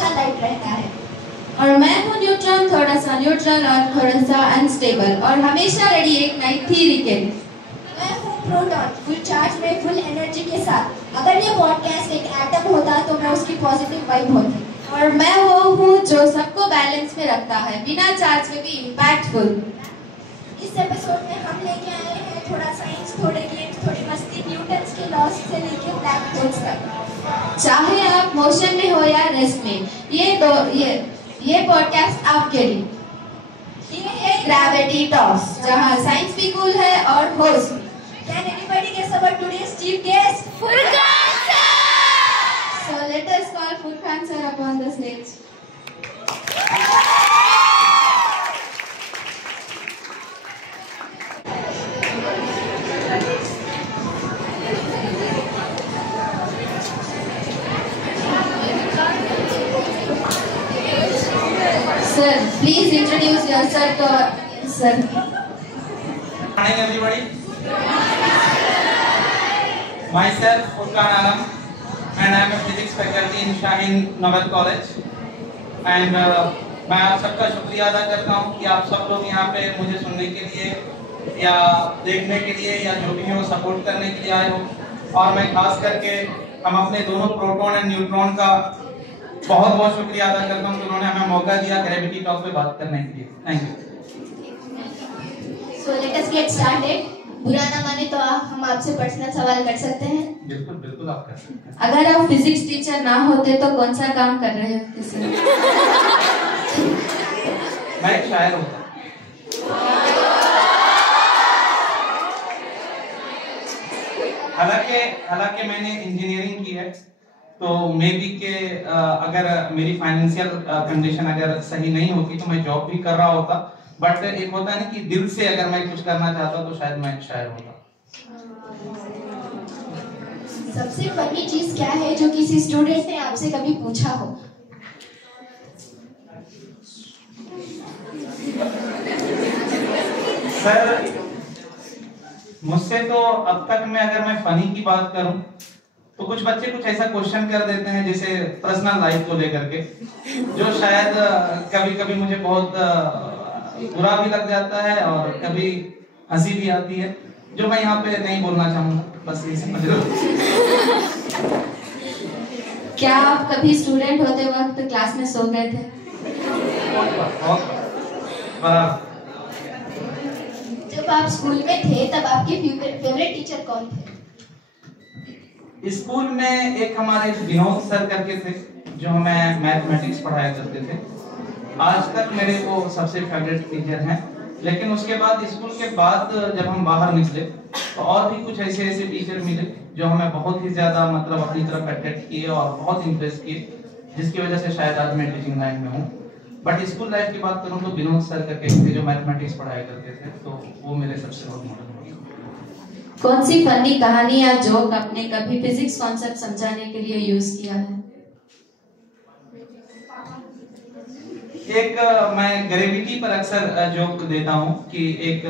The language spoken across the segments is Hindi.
हमेशा लाइट रहता है। और मैं हूँ न्यूट्रॉन, थोड़ा सा न्यूट्रल और थोड़ा सा अनस्टेबल और हमेशा रेडी एक नई थ्योरी के लिए। मैं हूँ प्रोटॉन, फुल चार्ज में फुल एनर्जी के साथ। अगर ये पॉडकास्ट एक एटम होता तो मैं उसकी पॉजिटिव वाइब होती। और मैं वो हूँ जो सबको बैलेंस में रखता है, बिना चार्ज में भी इम्पैक्टफुल। इस एपिसोड में हम लेके आए हैं थोड़ा साइंस, थोड़े गेम्स, थोड़ी मस्ती, न्यूटन्स के लॉज से लेके ब्लैक होल्स तक। चाहे आप मोशन में हो या रेस्ट में, ये पॉडकास्ट आपके लिए। ये है ग्रेविटी टॉस, जहाँ साइंस भी कूल है और host. Can anybody guess about today's chief guest? Furkan sir! So let us call Furkan sir upon the stage. Sir, please introduce yourself to our sir. Morning everybody. Myself Furkan Alam and I am a physics faculty in Shaheen Naval College and मैं आप सबका शुक्रिया अदा करता हूँ कि आप सब लोग यहाँ पे मुझे सुनने के लिए या देखने के लिए या जो भी हो सपोर्ट करने के लिए आए हो। और मैं खास करके हम अपने दोनों प्रोटॉन एंड न्यूट्रॉन का बहुत बहुत शुक्रिया अदा करता हूँ कि उन्होंने हमें मौका दिया ग्रेविटी टॉक पे बात करने के लिए। Thank you. So let us get started. बुरा ना माने तो हम आपसे पर्सनल सवाल कर सकते हैं? बिल्कुल बिल्कुल आप कर सकते हैं। अगर आप फिजिक्स टीचर ना होते तो कौन सा काम कर रहे होते सर? मैं एक शायर होता। हालांकि मैंने इंजीनियरिंग की है तो मे बी के अगर मेरी फाइनेंशियल कंडीशन अगर सही नहीं होती तो मैं जॉब भी कर रहा होता। बट एक होता है ना कि दिल से अगर मैं कुछ करना चाहता तो शायद मैं शायर होता। सबसे फनी चीज क्या है जो किसी स्टूडेंट ने आपसे कभी पूछा हो? सर मुझसे तो अब तक मैं अगर मैं फनी की बात करूं तो कुछ बच्चे कुछ ऐसा क्वेश्चन कर देते हैं जैसे पर्सनल लाइफ को लेकर के, जो शायद कभी कभी मुझे बहुत बुरा भी लग जाता है और कभी हंसी भी आती है, जो मैं यहाँ पे नहीं बोलना चाहूंगा, बस ये समझ लो। क्या आप कभी स्टूडेंट होते वक्त क्लास में सो गए थे? जब आप स्कूल में थे तब आपके फेवरेट टीचर कौन थे? स्कूल में एक हमारे विनोद सर करके थे जो हमें मैथमेटिक्स पढ़ाया करते थे। आज तक मेरे वो सबसे फेवरेट टीचर हैं। लेकिन उसके बाद स्कूल के बाद जब हम बाहर निकले तो और भी कुछ ऐसे टीचर मिले जो हमें बहुत ही ज्यादा मतलब अपनी तरफ अट्रैक्ट किए और बहुत इंप्रेस किए, जिसकी वजह से शायद आज मैं टीचिंग लाइन में हूँ। बट स्कूल लाइफ की बात करूँ तो विनोद सर करके थे जो मैथमेटिक्स पढ़ाया करते थे, तो वो मेरे सबसे रोल मॉडल। कौन सी फनी कहानी या जोक आपने कभी फिजिक्स कॉन्सेप्ट समझाने के लिए यूज किया है? एक मैं ग्रेविटी पर अक्सर जोक देता हूँ कि एक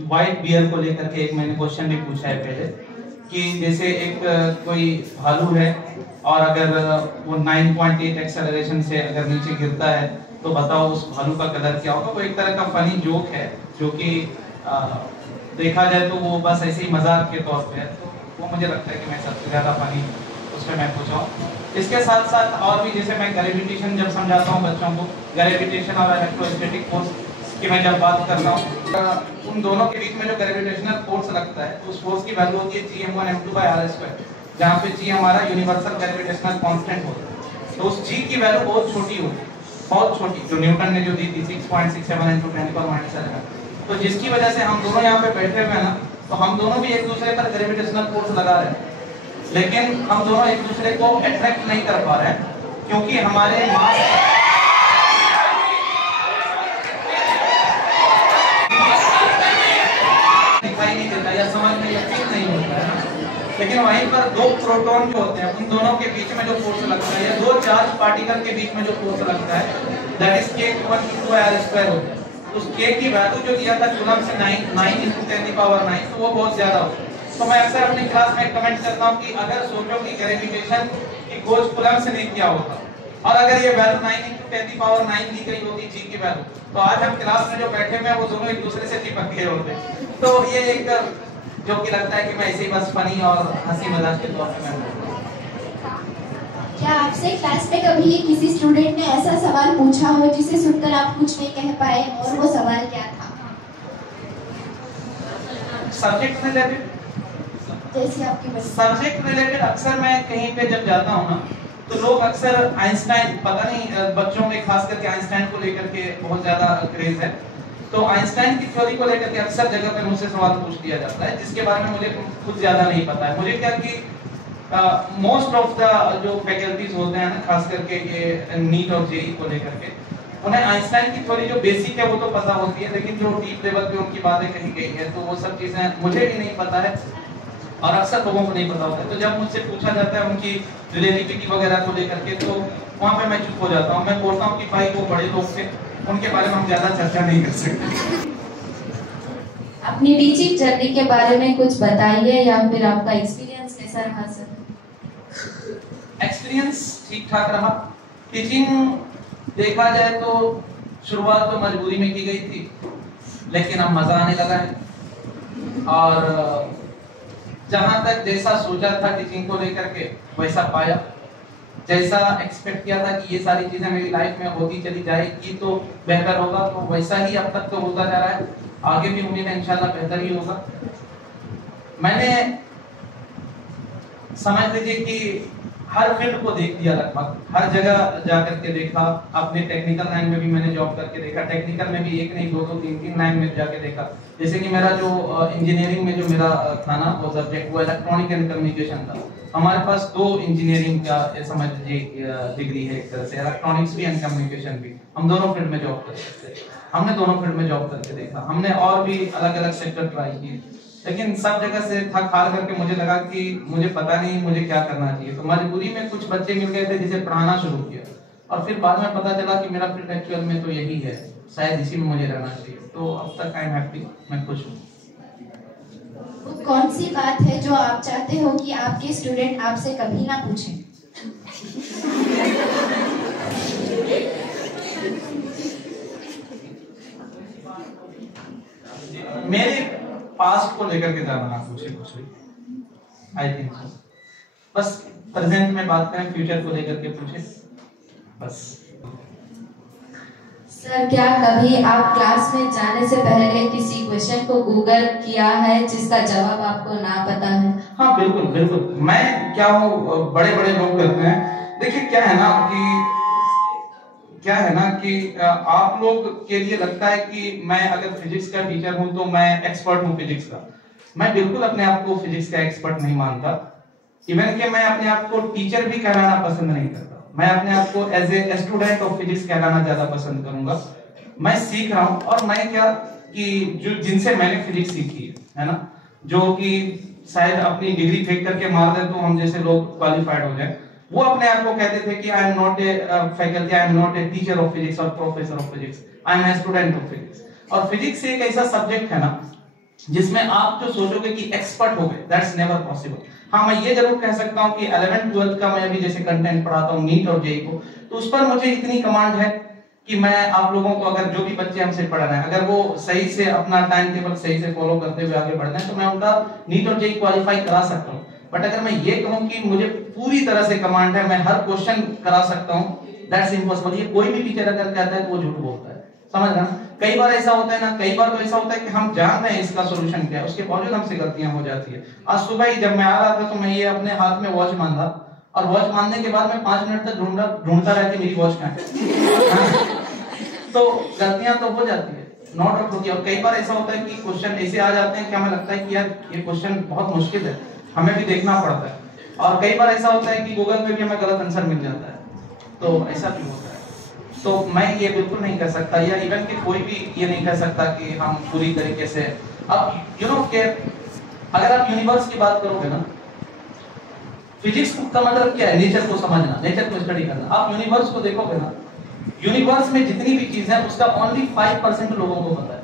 व्हाइट बियर को लेकर के एक मैंने क्वेश्चन भी पूछा है पहले कि जैसे एक कोई भालू है और अगर वो 9.8 एक्सेलरेशन से अगर नीचे गिरता है तो बताओ उस भालू का कलर क्या होगा। वो एक तरह का फनी जोक है जो कि देखा जाए तो वो बस ऐसे ही मजाक के तौर पे है, तो वो मुझे लगता है कि मैं सबसे ज्यादा फनी उस पर मैं पूछा हूँ। इसके साथ साथ और भी जैसे मैं ग्रेविटेशन जब समझाता हूँ बच्चों को, ग्रेविटेशन और इलेक्ट्रोस्टैटिक फोर्स की मैं जब बात करता हूँ, उन दोनों के बीच में जो ग्रेविटेशनल फोर्स लगता है उस फोर्स की वैल्यू होती है Gm1m2/r², जहाँ पे G हमारा यूनिवर्सल ग्रेविटेशनल कांस्टेंट होता है। तो उस G की वैल्यू बहुत छोटी होती है, बहुत छोटी, जो न्यूटन ने जो दी थी 6.67 × 10⁻⁷। तो जिसकी वजह से हम दोनों यहाँ पे बैठे हुए हैं ना, तो हम दोनों भी एक दूसरे पर ग्रेविटेशनल फोर्स लगा रहे हैं, लेकिन हम दोनों एक दूसरे को अट्रैक्ट नहीं कर पा रहे हैं क्योंकि हमारे मास दिखाई नहीं देता या समझ में यकीन नहीं होता है। लेकिन वहीं पर दो प्रोटॉन जो होते हैं उन दोनों के बीच में जो फोर्स लगता है या दो चार्ज पार्टिकल के बीच में जो फोर्स लगता है दैट इज K1/r² होता है। उस K की वैल्यू जो दिया था कूलम से 9 × 10⁹, तो वो बहुत ज्यादा होता है। तो मैं अक्सर अपनी क्लास में कमेंट करता हूँ कि अगर सोचो कि ग्रेविटेशन की खोज कूलम से नहीं किया होता और अगर ये वैल्यू 9 × 10⁹ दी गई होती g की वैल्यू, तो आज हम क्लास में जो बैठे हुए हैं वो दोनों एक दूसरे से चिपक गए होते। तो ये एक जो कि लगता है कि मैं ऐसे ही बस फनी और हंसी मजाक के तौर पे मैं बोल रहा हूं। क्या आपसे क्लास में कभी किसी स्टूडेंट ने ऐसा सवाल पूछा हो जिसे सुनकर आप कुछ नहीं कह पाए, और वो सवाल क्या था? सब्जेक्ट रिलेटेड, जैसे आपकी बच्ची। सब्जेक्ट रिलेटेड अक्सर मैं कहीं पे जब जाता हूँ ना, तो लोग अक्सर आइंस्टाइन, पता नहीं बच्चों में खास करके आइंस्टाइन को लेकर के बहुत ज्यादा क्रेज है, तो आइंस्टाइन की थ्योरी को लेकर के अक्सर जगह पे मुझसे सवाल पूछ लिया जाता है, जिसके बारे में मुझे कुछ ज्यादा नहीं पता है। मुझे क्या कि मोस्ट ऑफ द जो फैकल्टीज होते हैं ना, खास करके ये नीट और जेई को लेकर के, उन्हें आइंस्टाइन की थ्योरी जो बेसिक है वो तो पता होती है, लेकिन जो डीप लेवल पे उनकी बातें कही गई है तो वो सब चीजें मुझे भी नहीं पता है और अक्सर लोगों को नहीं पता होता है। तो जब मुझसे पूछा जाता है उनकी रिलेटिविटी वगैरह को लेकर के, तो वहाँ पे मैं चुप हो जाता हूँ। मैं बोलता हूँ कि भाई वो बड़े लोग थे, उनके बारे में हम ज्यादा चर्चा नहीं कर सकते। अपनी टीचिंग जर्नी के बारे में कुछ बताइए, या फिर आपका एक्सपीरियंस कैसा रहा सर? एक्सपीरियंस ठीक ठाक रहा। टीचिंग देखा जाए तो शुरुआत तो मजबूरी में की गई थी, लेकिन अब मजा आने लगा है और जहां तक जैसा सोचा था टीचिंग को लेकर के वैसा पाया। जैसा एक्सपेक्ट किया था कि ये सारी चीजें मेरी लाइफ में होती चली जाएगी तो बेहतर होगा, तो वैसा ही अब तक तो होता जा रहा है। आगे भी उम्मीद है इंशाल्लाह बेहतर ही होगा। मैंने समझ लीजिए कि हर फील्ड को देख लिया, लगभग हर जगह जा करके देखा। अपने टेक्निकल लाइन में भी मैंने जॉब करके देखा, टेक्निकल में भी एक नहीं दो दो तीन तीन लाइन में जाके देखा। जैसे कि मेरा जो इंजीनियरिंग में जो मेरा था ना वो सब्जेक्ट, वो इलेक्ट्रॉनिक एंड कम्युनिकेशन था। हमारे पास 2 इंजीनियरिंग का समझ लीजिए डिग्री है, एक तरह से इलेक्ट्रॉनिक्स भी एंड कम्युनिकेशन भी। हम दोनों फील्ड में जॉब करते थे, हमने दोनों फील्ड में जॉब करके देखा। हमने और भी अलग अलग सेक्टर ट्राई किए, लेकिन सब जगह से थक हार करके मुझे लगा कि मुझे पता नहीं मुझे क्या करना चाहिए। तो मजबूरी में कुछ बच्चे मिल गए थे जिसे पढ़ाना शुरू किया, और फिर बाद में पता चला कि मेरा फील्ड एक्चुअल में तो यही है, शायद इसी में मुझे रहना चाहिए। तो अब तक आई एम हैप्पी, मैं खुश हूँ। कौन सी बात है जो आप चाहते हो कि आपके स्टूडेंट आपसे कभी ना पूछें? मेरे पास्ट को लेकर के ज्यादा ना पूछे कुछ भी, आई थिंक सो। बस प्रेजेंट में बात करें, फ्यूचर को लेकर के पूछे बस। सर, क्या कभी आप क्लास में जाने से पहले किसी क्वेश्चन को गूगल किया है जिसका जवाब आपको ना पता है? हाँ बिल्कुल बिल्कुल, मैं क्या हूँ, बड़े बड़े लोग करते हैं। देखिए क्या है ना कि आप लोग के लिए लगता है कि मैं अगर फिजिक्स का टीचर हूँ तो मैं एक्सपर्ट हूँ फिजिक्स का। मैं बिल्कुल अपने आप को फिजिक्स का एक्सपर्ट नहीं मानता। इवन कि मैं अपने आप को टीचर भी कहलाना पसंद नहीं करता। मैं अपने आप को as a student of physics कहलाना ज्यादा पसंद करूंगा। मैं सीख रहा हूँ, और मैं क्या कि जो जिनसे मैंने फिजिक्स सीखी है ना, जो कि शायद अपनी डिग्री फेंक करके मार दे तो हम जैसे लोग क्वालिफाइड हो जाए, वो अपने आप को कहते थे कि I am not a faculty, I am not a teacher of physics or professor of physics, I am a student of physics. और फिजिक्स एक ऐसा सब्जेक्ट है ना जिसमें आप जो सोचोगे कि एक्सपर्ट हो गए, दैट्स नेवर पॉसिबल। हाँ, मैं ये जरूर कह सकता हूँ कि 11th 12th का मैं अभी जैसे कंटेंट पढ़ाता हूँ नीट और जेईई को, तो उस पर मुझे इतनी कमांड है कि मैं आप लोगों को, अगर जो भी बच्चे हमसे पढ़ रहे हैं, अगर वो सही से अपना टाइम टेबल सही से फॉलो करते हुए आगे बढ़ रहे हैं, तो मैं उनका नीट और जेईई क्वालिफाई करा सकता हूँ। बट अगर मैं ये कहूँ कि मुझे पूरी तरह से कमांड है, मैं हर क्वेश्चन करा सकता हूँ, दैट्स इम्पॉसिबल। ये कोई भी टीचर अगर कहता है तो वो झूठ बोलता है, समझ रहे हैं? कई बार ऐसा होता है ना, कई बार तो ऐसा होता है कि हम जान रहे हैं इसका सॉल्यूशन क्या है, उसके बावजूद हमसे गलतियां हो जाती है। आज सुबह ही जब मैं आ रहा था तो मैं ये अपने हाथ में वॉच बांधा, और वॉच बांधने के बाद मैं 5 मिनट तक ढूंढता रहा कि मेरी वॉच कहाँ है। तो गलतियां तो हो जाती है, नॉट आउट होती है। और कई बार ऐसा होता है कि क्वेश्चन ऐसे आ जाते हैं कि हमें लगता है कि यार ये क्वेश्चन बहुत मुश्किल है, हमें भी देखना पड़ता है। और कई बार ऐसा होता है कि गूगल पे भी हमें गलत आंसर मिल जाता है, तो ऐसा भी होता है। तो मैं ये बिल्कुल नहीं कह सकता, या इवन कि कोई भी ये नहीं कह सकता कि हम पूरी तरीके से, अब यू नो कि अगर आप यूनिवर्स की बात करोगे ना, फिजिक्स का मतलब क्या है? नेचर को समझना, नेचर को स्टडी करना। आप यूनिवर्स को देखोगे ना, यूनिवर्स में जितनी भी चीजें हैं उसका ओनली 5% लोगों को पता है।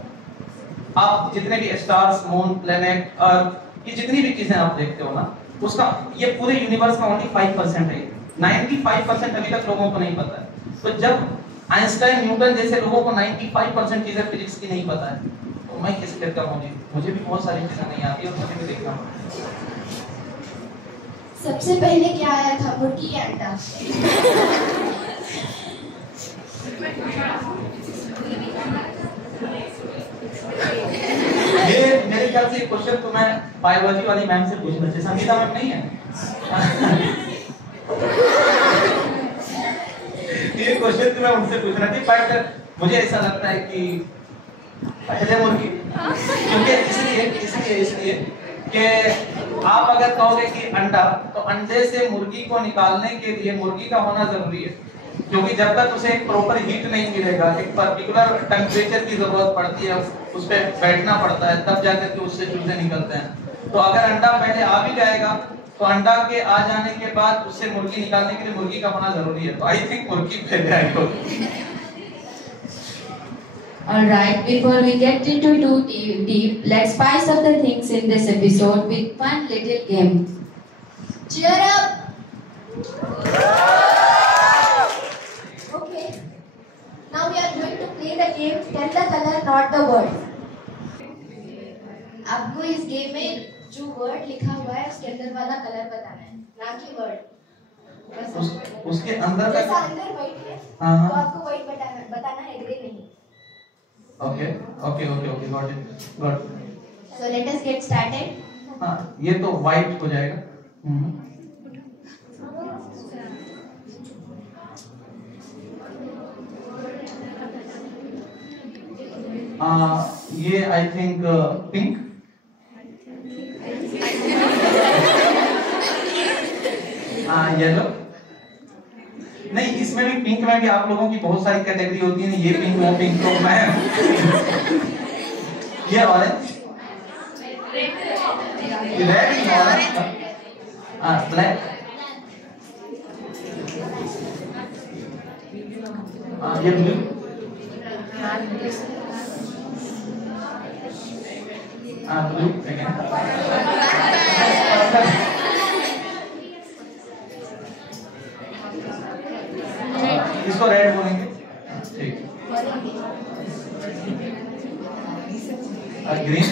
आप जितने भी स्टार्स, मून, प्लेनेट, अर्थ, ये जितनी भी चीजें आप देखते हो ना, उसका ये पूरे यूनिवर्स का ओनली 5% है। 95% अभी तक लोगों को नहीं पता है। तो जब आइंस्टाइन, न्यूटन जैसे लोगों को 95% चीजें फिजिक्स की नहीं पता है, तो मैं किस लेकर मुझे भी बहुत सारी चीजें नहीं आती और मुझे भी देखना पड़ता। सबसे पहले क्या आया था, मुर्गी या अंडा? ये मेरे ख्याल से क्वेश्चन तो मैं बायोलॉजी वाली मैम से पूछना चाहिए, संगीता मैम नहीं है। ये क्वेश्चन तो मैं उनसे पूछना चाहिए, बट मुझे ऐसा लगता है कि पहले मुर्गी, क्योंकि इसलिए कि आप अगर कहोगे कि अंडा, तो अंडे से मुर्गी को निकालने के लिए मुर्गी का होना जरूरी है, क्योंकि जब तक उसे एक प्रॉपर हीट नहीं मिलेगा, एक पर्टिकुलर टेम्परेचर की जरूरत पड़ती है, उस पे बैठना पड़ता है, तब जाकर के उससे चूजे निकलते हैं। तो अगर अंडा पहले आ भी जाएगा, तो अंडा के आ जाने के बाद उससे मुर्गी निकालने के लिए मुर्गी का होना जरूरी है। तो आई थिंक मुर्गी पहले आएगी। All right, before we get into too deep, let's spice up the things in this episode with one little game. Cheer up! Okay, now we are going to play the game Tell the Color Not the Word. आपको इस गेम में जो वर्ड लिखा हुआ है उसके अंदर वाला कलर बताना है, ना कि वर्ड। उसके अंदर का जैसा अंदर व्हाइट है, तो आपको व्हाइट बताना है, ग्रे नहीं। Okay, got it. So let us get started. हाँ, ये तो व्हाइट हो जाएगा। ये आई थिंक पिंक। येलो नहीं, इसमें भी पिंक में भी आप लोगों की बहुत सारी कैटेगरी होती है, ये पिंक वो पिंक, तो मैं ये ऑरेंज, रेड, ऑरेंज, ब्लैक, ये ब्लू, ब्लू इसको रेड बोलेंगे, ठीक। Green,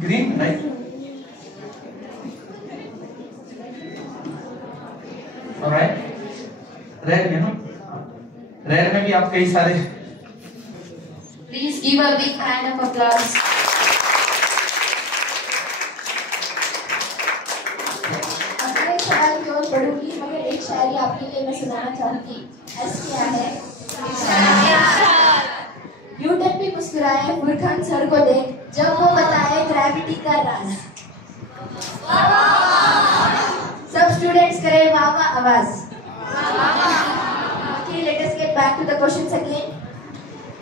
green right, alright, red है ना, रेड में भी आप कई सारे। Please give a big hand of applause. पढ़ूंगी, मगर एक शायरी आपके लिए मैं सुनाना चाहूंगी। क्या है? न्यूटन भी मुस्कुराए फुरखान सर को देख, जब वो बताए ग्रेविटी का राज। सब स्टूडेंट्स करें वाह वाह आवाज। Okay, let us get back to the questions again.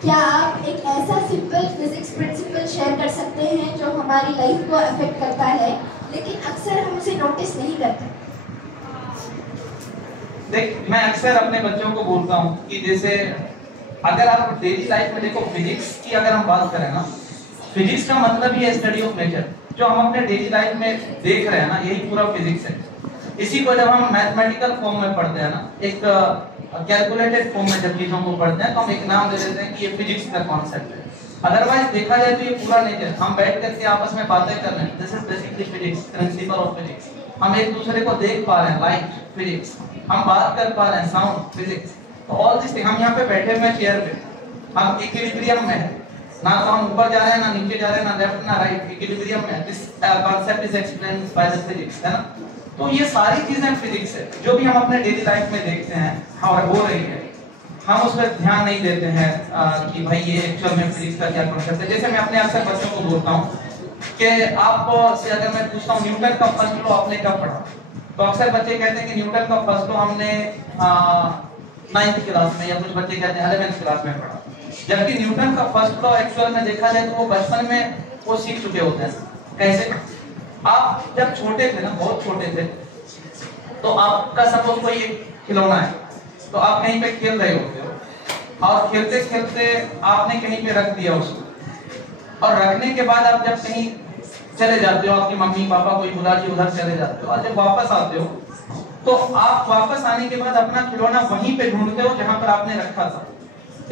क्या आप एक ऐसा सिंपल फिजिक्स प्रिंसिपल शेयर कर सकते हैं जो हमारी लाइफ को अफेक्ट करता है, लेकिन अक्सर हम उसे नोटिस नहीं करते? देख, मैं अक्सर अपने बच्चों को बोलता हूँ कि जैसे अगर आप डेली लाइफ में देखो, फिजिक्स की अगर हम बात करें ना, फिजिक्स का मतलब ही है स्टडी ऑफ नेचर। जो हम अपने डेली लाइफ में देख रहे हैं ना, यही पूरा फिजिक्स है। इसी को जब हम मैथमेटिकल फॉर्म में पढ़ते हैं ना, एक कैलकुलेटेड फॉर्म में जब चीजों को पढ़ते हैं, तो हम एक नाम दे देते हैं कि ये फिजिक्स का कॉन्सेप्ट है। अदरवाइज देखा जाए तो ये पूरा नेचर, हम बैठ करके आपस में बातें कर रहे हैं, this is basically physics, principle of physics. हम एक दूसरे को देख पा रहे हैं, लाइट, फिजिक्स। हम बात कर पा रहे हैं, साउंड, फिजिक्स। तो ऑल दिस थिंग, हम यहाँ पे बैठे हुए चेयर पे, हम इक्विलिब्रियम में है, ना तो हम ऊपर जा रहे हैं, ना नीचे जा रहे हैं, ना लेफ्ट ना राइट, इक्विलिब्रियम में। This concept is explained by the physics, है ना। तो ये सारी चीजें फिजिक्स है, जो भी हम अपने डेली लाइफ में देखते हैं और हो रही है, हम उस पर ध्यान नहीं देते हैं कि भाई ये एक्चुअल में फिजिक्स का क्या कॉन्सेप्ट है। जैसे मैं अपने अक्सर बच्चों को बोलता हूँ कि आप से अगर मैं पूछता हूँ न्यूटन का फर्स्ट लॉ आपने कब पढ़ा, तो अक्सर बच्चे कहते हैं कि न्यूटन का फर्स्ट लॉ हमने 9th क्लास में, या कुछ बच्चे कहते हैं 11th क्लास में पढ़ा। जबकि न्यूटन का फर्स्ट लॉ एक्चुअल में देखा जाए तो वो बचपन में वो सीख चुके होते हैं। कैसे? आप जब छोटे थे ना, बहुत छोटे थे, तो आपका सपोज कोई एक खिलौना है, तो आप कहीं पे खेल रहे होते हो, और खेलते खेलते आपने कहीं पे रख दिया उसको, और रखने के बाद आप जब कहीं चले जाते हो, आपकी मम्मी पापा कोई बुला जी उधर चले जाते हो, और जब वापस आते हो तो आप वापस आने के बाद अपना खिलौना वहीं पे ढूंढते हो जहां पर आपने रखा था।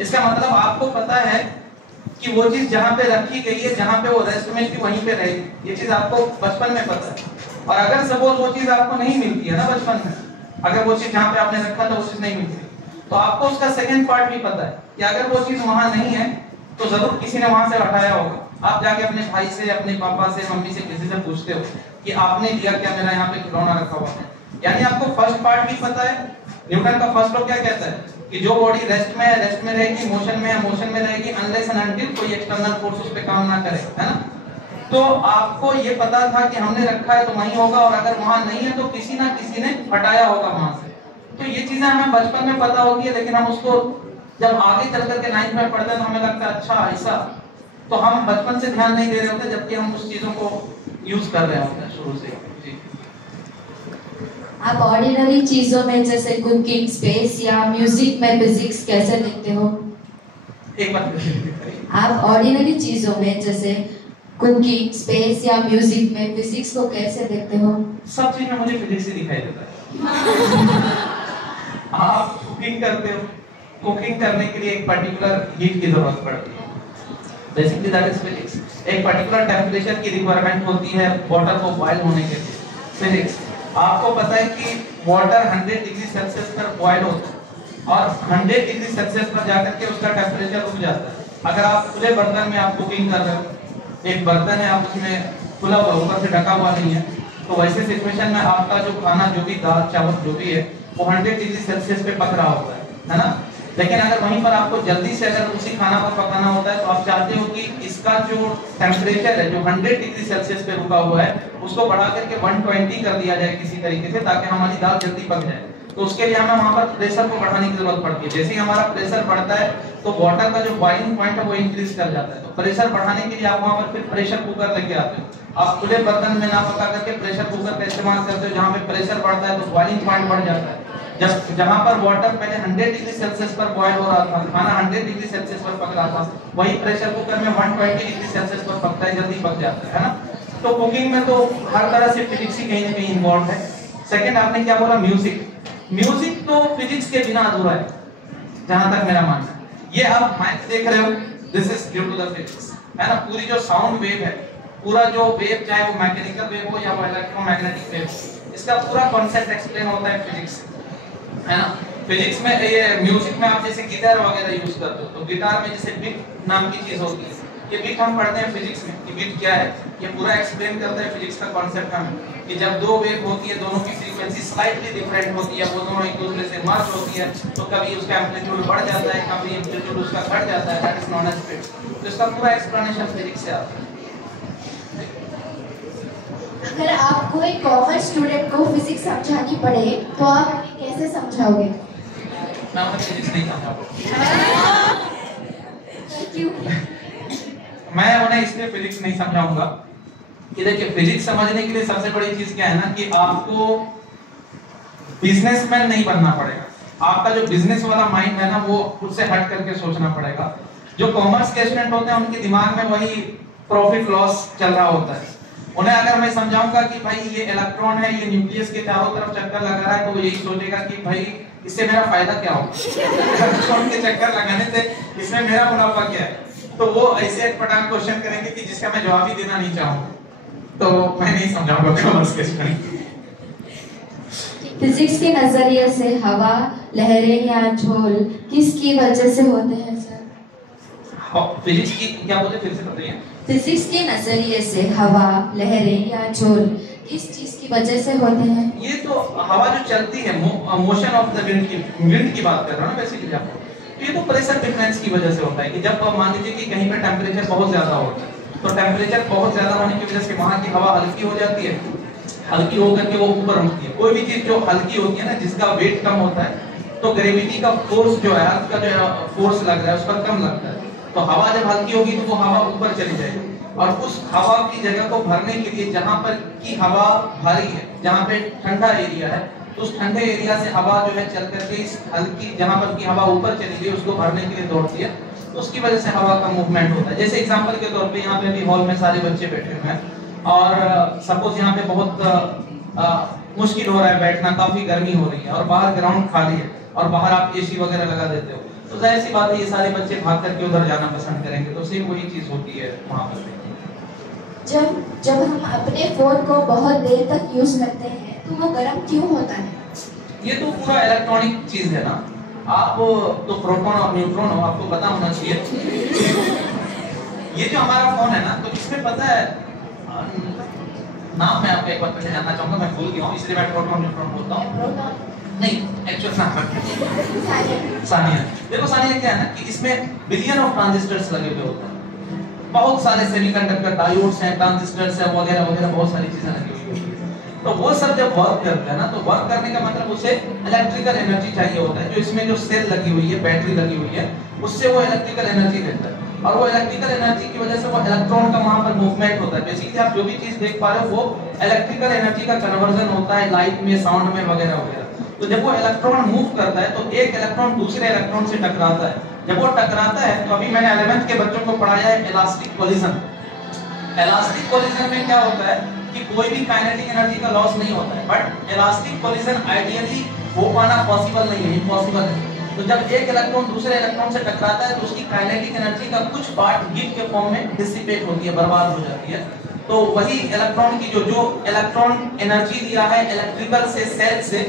इसका मतलब आपको पता है कि वो चीज जहां पे रखी गई है, जहां पे वो रेस्ट में थी वहीं पे रहेगी। ये चीज आपको बचपन में पता है। और अगर सपोज वो चीज आपको नहीं मिलती है ना बचपन में, अगर वो चीज जहां पे आपने रखा था वो चीज नहीं मिलती, तो आपको उसका सेकंड पार्ट भी पता है कि अगर वो चीज वहां नहीं है तो जरूर किसी ने वहां से हटाया होगा। आप जाके अपने भाई से, अपने पापा से, मम्मी से, किसी से पूछते हो कि आपने दिया क्या, मेरा यहाँ पे खिलौना रखा हुआ है। यानी आपको फर्स्ट पार्ट भी पता है। न्यूटन का फर्स्ट लॉ क्या कहता है कि जो बॉडी रेस्ट में है रेस्ट में रहेगी, मोशन में है मोशन में रहेगी, अनलेस एंड अनटिल कोई एक्सटर्नल फोर्स उस पे काम ना करे, है ना। तो आपको ये पता था कि हमने रखा है तो वहीं होगा, और अगर वहां नहीं है तो किसी ना किसी ने हटाया होगा वहां से। तो ये चीजें हमें बचपन में पता होगी, लेकिन हम उसको जब आगे चल करके 9th में पढ़ते हैं तो हमें लगता है अच्छा ऐसा, तो हम बचपन से ध्यान नहीं दे रहे होते, जबकि हम उस चीजों को यूज कर रहे होते हैं शुरू से। आप ऑर्डिनरी चीजों में जैसे कुकिंग, स्पेस या म्यूजिक में फिजिक्स कैसे देखते हो? एक बार आप ऑर्डिनरी चीजों में जैसे कुकिंग, स्पेस या म्यूजिक में फिजिक्स को कैसे देखते हो? सब चीज में मुझे फिजिक्स ही दिखाई देता है। आप कुकिंग करते हो, कुकिंग करने के लिए एक पर्टिकुलर हीट की जरूरत पड़ती है, बेसिकली दैट इज फिजिक्स। एक पर्टिकुलर टेम्परेचर की रिक्वायरमेंट होती है वाटर को बॉयल होने के लिए, फिजिक्स। आपको पता है कि वाटर 100 डिग्री सेल्सियस पर बॉयल होता है और 100 डिग्री सेल्सियस पर जाकर के उसका टेम्परेचर रुक जाता है। अगर आप खुले बर्तन में आप कुकिंग कर रहे हो, एक बर्तन है आप उसमें खुला हुआ ऊपर से ढका हुआ नहीं है, तो वैसे सिचुएशन में आपका जो खाना जो भी दाल चावल जो भी है वो 100 डिग्री सेल्सियस पे पक रहा होता है ना। लेकिन अगर वहीं पर आपको जल्दी से अगर उसी खाना को पकाना होता है तो आप चाहते हो कि इसका जो टेम्परेचर है जो 100 डिग्री सेल्सियस पे रुका हुआ है उसको बढ़ा करके 120 कर दिया जाए किसी तरीके से, ताकि हमारी दाल जल्दी पक जाए। तो उसके लिए हमें वहां पर प्रेशर को बढ़ाने की जरूरत पड़ती है। जैसे ही हमारा प्रेशर बढ़ता है तो वाटर का जो बॉइलिंग पॉइंट है वो इंक्रीज कर जाता है। तो प्रेशर बढ़ाने के लिए आप वहां पर फिर प्रेशर कुकर लेके आते हो। आप खुले बर्तन में ना पका करके प्रेशर कुकर का इस्तेमाल करते हो, जहाँ पे प्रेशर बढ़ता है तो बॉइलिंग पॉइंट बढ़ जाता है। जहां पर वाटर पहले 100 डिग्री सेल्सियस पर बॉयल हो रहा था, खाना 100 डिग्री सेल्सियस पर पक रहा था, वही प्रेशर कुकर में 120 डिग्री सेल्सियस पर पकता है, जल्दी पक जाता है ना। तो कुकिंग में तो हर तरह से फिजिक्स ही कहीं ना कहीं इन्वॉल्व है। सेकंड आपने क्या बोला, म्यूजिक। म्यूजिक तो फिजिक्स के बिना अधूरा है जहां तक मेरा मानना है। ये आप माइक देख रहे हो, this is due to the physics, है ना। पूरी जो साउंड वेव है, पूरा जो वेव, चाहे वो मैकेनिकल वेव हो या वो इलेक्ट्रोमैग्नेटिक वेव, इसका पूरा कॉन्सेप्ट एक्सप्लेन होता है फिजिक्स, है ना। फिजिक्स में ये म्यूजिक में आप जैसे गिटार वगैरह यूज करते हो, तो गिटार में जैसे बीट नाम की चीज होती है, ये बीट हम पढ़ते हैं फिजिक्स में कि बीट क्या है, ये पूरा एक्सप्लेन करता है फिजिक्स का कॉन्सेप्ट हमें कि जब दो वेव होती है, दोनों की फ्रीक्वेंसी स्लाइटली डिफरेंट होती है, वो दोनों एक दूसरे से मर्ज होती है, तो कभी उसका एम्पलीट्यूड बढ़ जाता है, कभी एम्पलीट्यूड उसका घट जाता है, that is known as physics. तो इसका पूरा एक्सप्लेनेशन फिजिक्स से आता है। अगर आपको एक कॉमर्स स्टूडेंट को फिजिक्स समझानी पड़े तो आप उन्हें कैसे समझाओगे? मैं उन्हें फिजिक्स नहीं समझाऊंगा। क्यों? मैं उन्हें इसलिए फिजिक्स नहीं समझाऊंगा कि देखिए, फिजिक्स समझने के लिए सबसे बड़ी चीज क्या है ना कि आपको बिजनेसमैन नहीं बनना पड़ेगा। आपका जो बिजनेस वाला माइंड है ना वो खुद से हट करके सोचना पड़ेगा। जो कॉमर्स के स्टूडेंट होते हैं उनके दिमाग में वही प्रॉफिट लॉस चल रहा होता है। उन्हें अगर मैं समझाऊंगा कि भाई ये इलेक्ट्रॉन है, ये न्यूक्लियस के चारों तरफ चक्कर लगा रहा है, तो वो यही सोचेगा कि भाई इससे मेरा फायदा क्या होगा, इलेक्ट्रॉन के चक्कर लगाने से इसमें मेरा मुनाफा क्या है। तो वो ऐसे पटांग क्वेश्चन करेंगे कि जिसका मैं जवाब ही देना नहीं चाहूंगा, तो मैं नहीं समझाऊंगा कॉमर्स के स्टूडेंट। फिजिक्स के नजरिए से हवा, लहरें या झोल किसकी वजह से होते हैं सर? फिजिक्स की क्या बोले, फिर से बताइए। फिजिक्स के नजरिए से हवा, लहरें या झोल किस चीज की वजह से होते हैं? ये तो हवा जो चलती है, मोशन ऑफ द विंड की बात कर रहा हूं ना बेसिकली आपको। तो ये तो प्रेशर डिफरेंस की वजह से होता है कि जब मान लीजिए कि कहीं पे टेम्परेचर बहुत ज्यादा होता है, तो टेम्परेचर बहुत ज्यादा होने की वजह से वहां की हवा हल्की हो जाती है, हल्की होकर के वो ऊपर उठती है। कोई भी चीज जो हल्की होती है ना, जिसका वेट कम होता है, तो ग्रेविटी का फोर्स जो है, अर्थ का जो फोर्स लग रहा है उस पर कम लगता है। तो हवा जब हल्की होगी तो वो हवा ऊपर चली जाएगी, और उस हवा की जगह को भरने के लिए जहां पर की हवा भारी है, जहां पे ठंडा एरिया है, तो उस ठंडे एरिया से हवा जो है चल करके इस हल्की जहां पर की हवा ऊपर चली गई उसको भरने के लिए दौड़ती है, तो उसकी वजह से हवा का मूवमेंट होता है। जैसे एग्जांपल के तौर पे यहाँ पे भी हॉल में सारे बच्चे बैठे हुए हैं, और सपोज यहाँ पे बहुत मुश्किल हो रहा है बैठना, काफी गर्मी हो रही है और बाहर ग्राउंड खाली है और बाहर आप एसी वगैरह लगा देते हो, तो जाहिर सी बात है ये सारे बच्चे भाग करके उधर जाना पसंद करेंगे। तो सेम वही चीज होती है वहाँ पर। जब हम अपने फोन को बहुत देर तक यूज करते हैं तो वो गर्म क्यों होता है? ये तो पूरा इलेक्ट्रॉनिक चीज है ना, आप तो प्रोटॉन और न्यूट्रॉन हो, आपको पता होना चाहिए। ये जो हमारा फोन है ना, तो इसमें पता है नाम मैं आपको एक बार पहले जानना चाहूंगा, मैं भूल गया हूँ इसलिए मैं प्रोटॉन न्यूट्रॉन बोलता हूँ। नहीं, एक्चुअल नाम सानिया। देखो सानिया क्या है ना कि इसमें बिलियन ऑफ ट्रांजिस्टर्स लगे हुए होते हैं, बहुत सारे सेमीकंडक्टर डायोड्स हैं, ट्रांजिस्टर्स हैं, वगैरह वगैरह बहुत सारी चीजें लगी हुई होती है। तो वो सब जब वर्क करते हैं ना, तो वर्क करने का मतलब उसे इलेक्ट्रिकल एनर्जी चाहिए होता है। जो इसमें जो सेल लगी हुई है, बैटरी लगी हुई है, उससे वो इलेक्ट्रिकल एनर्जी देता है और वो इलेक्ट्रिकल एनर्जी की वजह से वो इलेक्ट्रॉन का वहां पर मूवमेंट होता है। बेसिकली आप जो भी चीज देख पा रहे हो वो इलेक्ट्रिकल एनर्जी का कन्वर्जन होता है लाइट में, साउंड में, वगैरह वगैरह। तो जब वो इलेक्ट्रॉन मूव करता है तो एक इलेक्ट्रॉन दूसरे इलेक्ट्रॉन से टकराता है। जब वो टकराता है तो अभी मैंने 11th के बच्चों को पढ़ाया है इलास्टिक कोलिजन। इलास्टिक कोलिजन में क्या होता है कि कोई भी काइनेटिक एनर्जी का लॉस नहीं होता है, बट इलास्टिक कोलिजन आइडियली हो पाना पॉसिबल नहीं है, इम्पॉसिबल है। तो जब एक इलेक्ट्रॉन दूसरे इलेक्ट्रॉन से टकराता है तो उसकी काइनेटिक एनर्जी का कुछ पार्ट हीट के फॉर्म में डिसिपेट होती है, बर्बाद हो जाती है। तो वही इलेक्ट्रॉन की जो इलेक्ट्रॉन एनर्जी लिया है इलेक्ट्रिकल से, सेल से,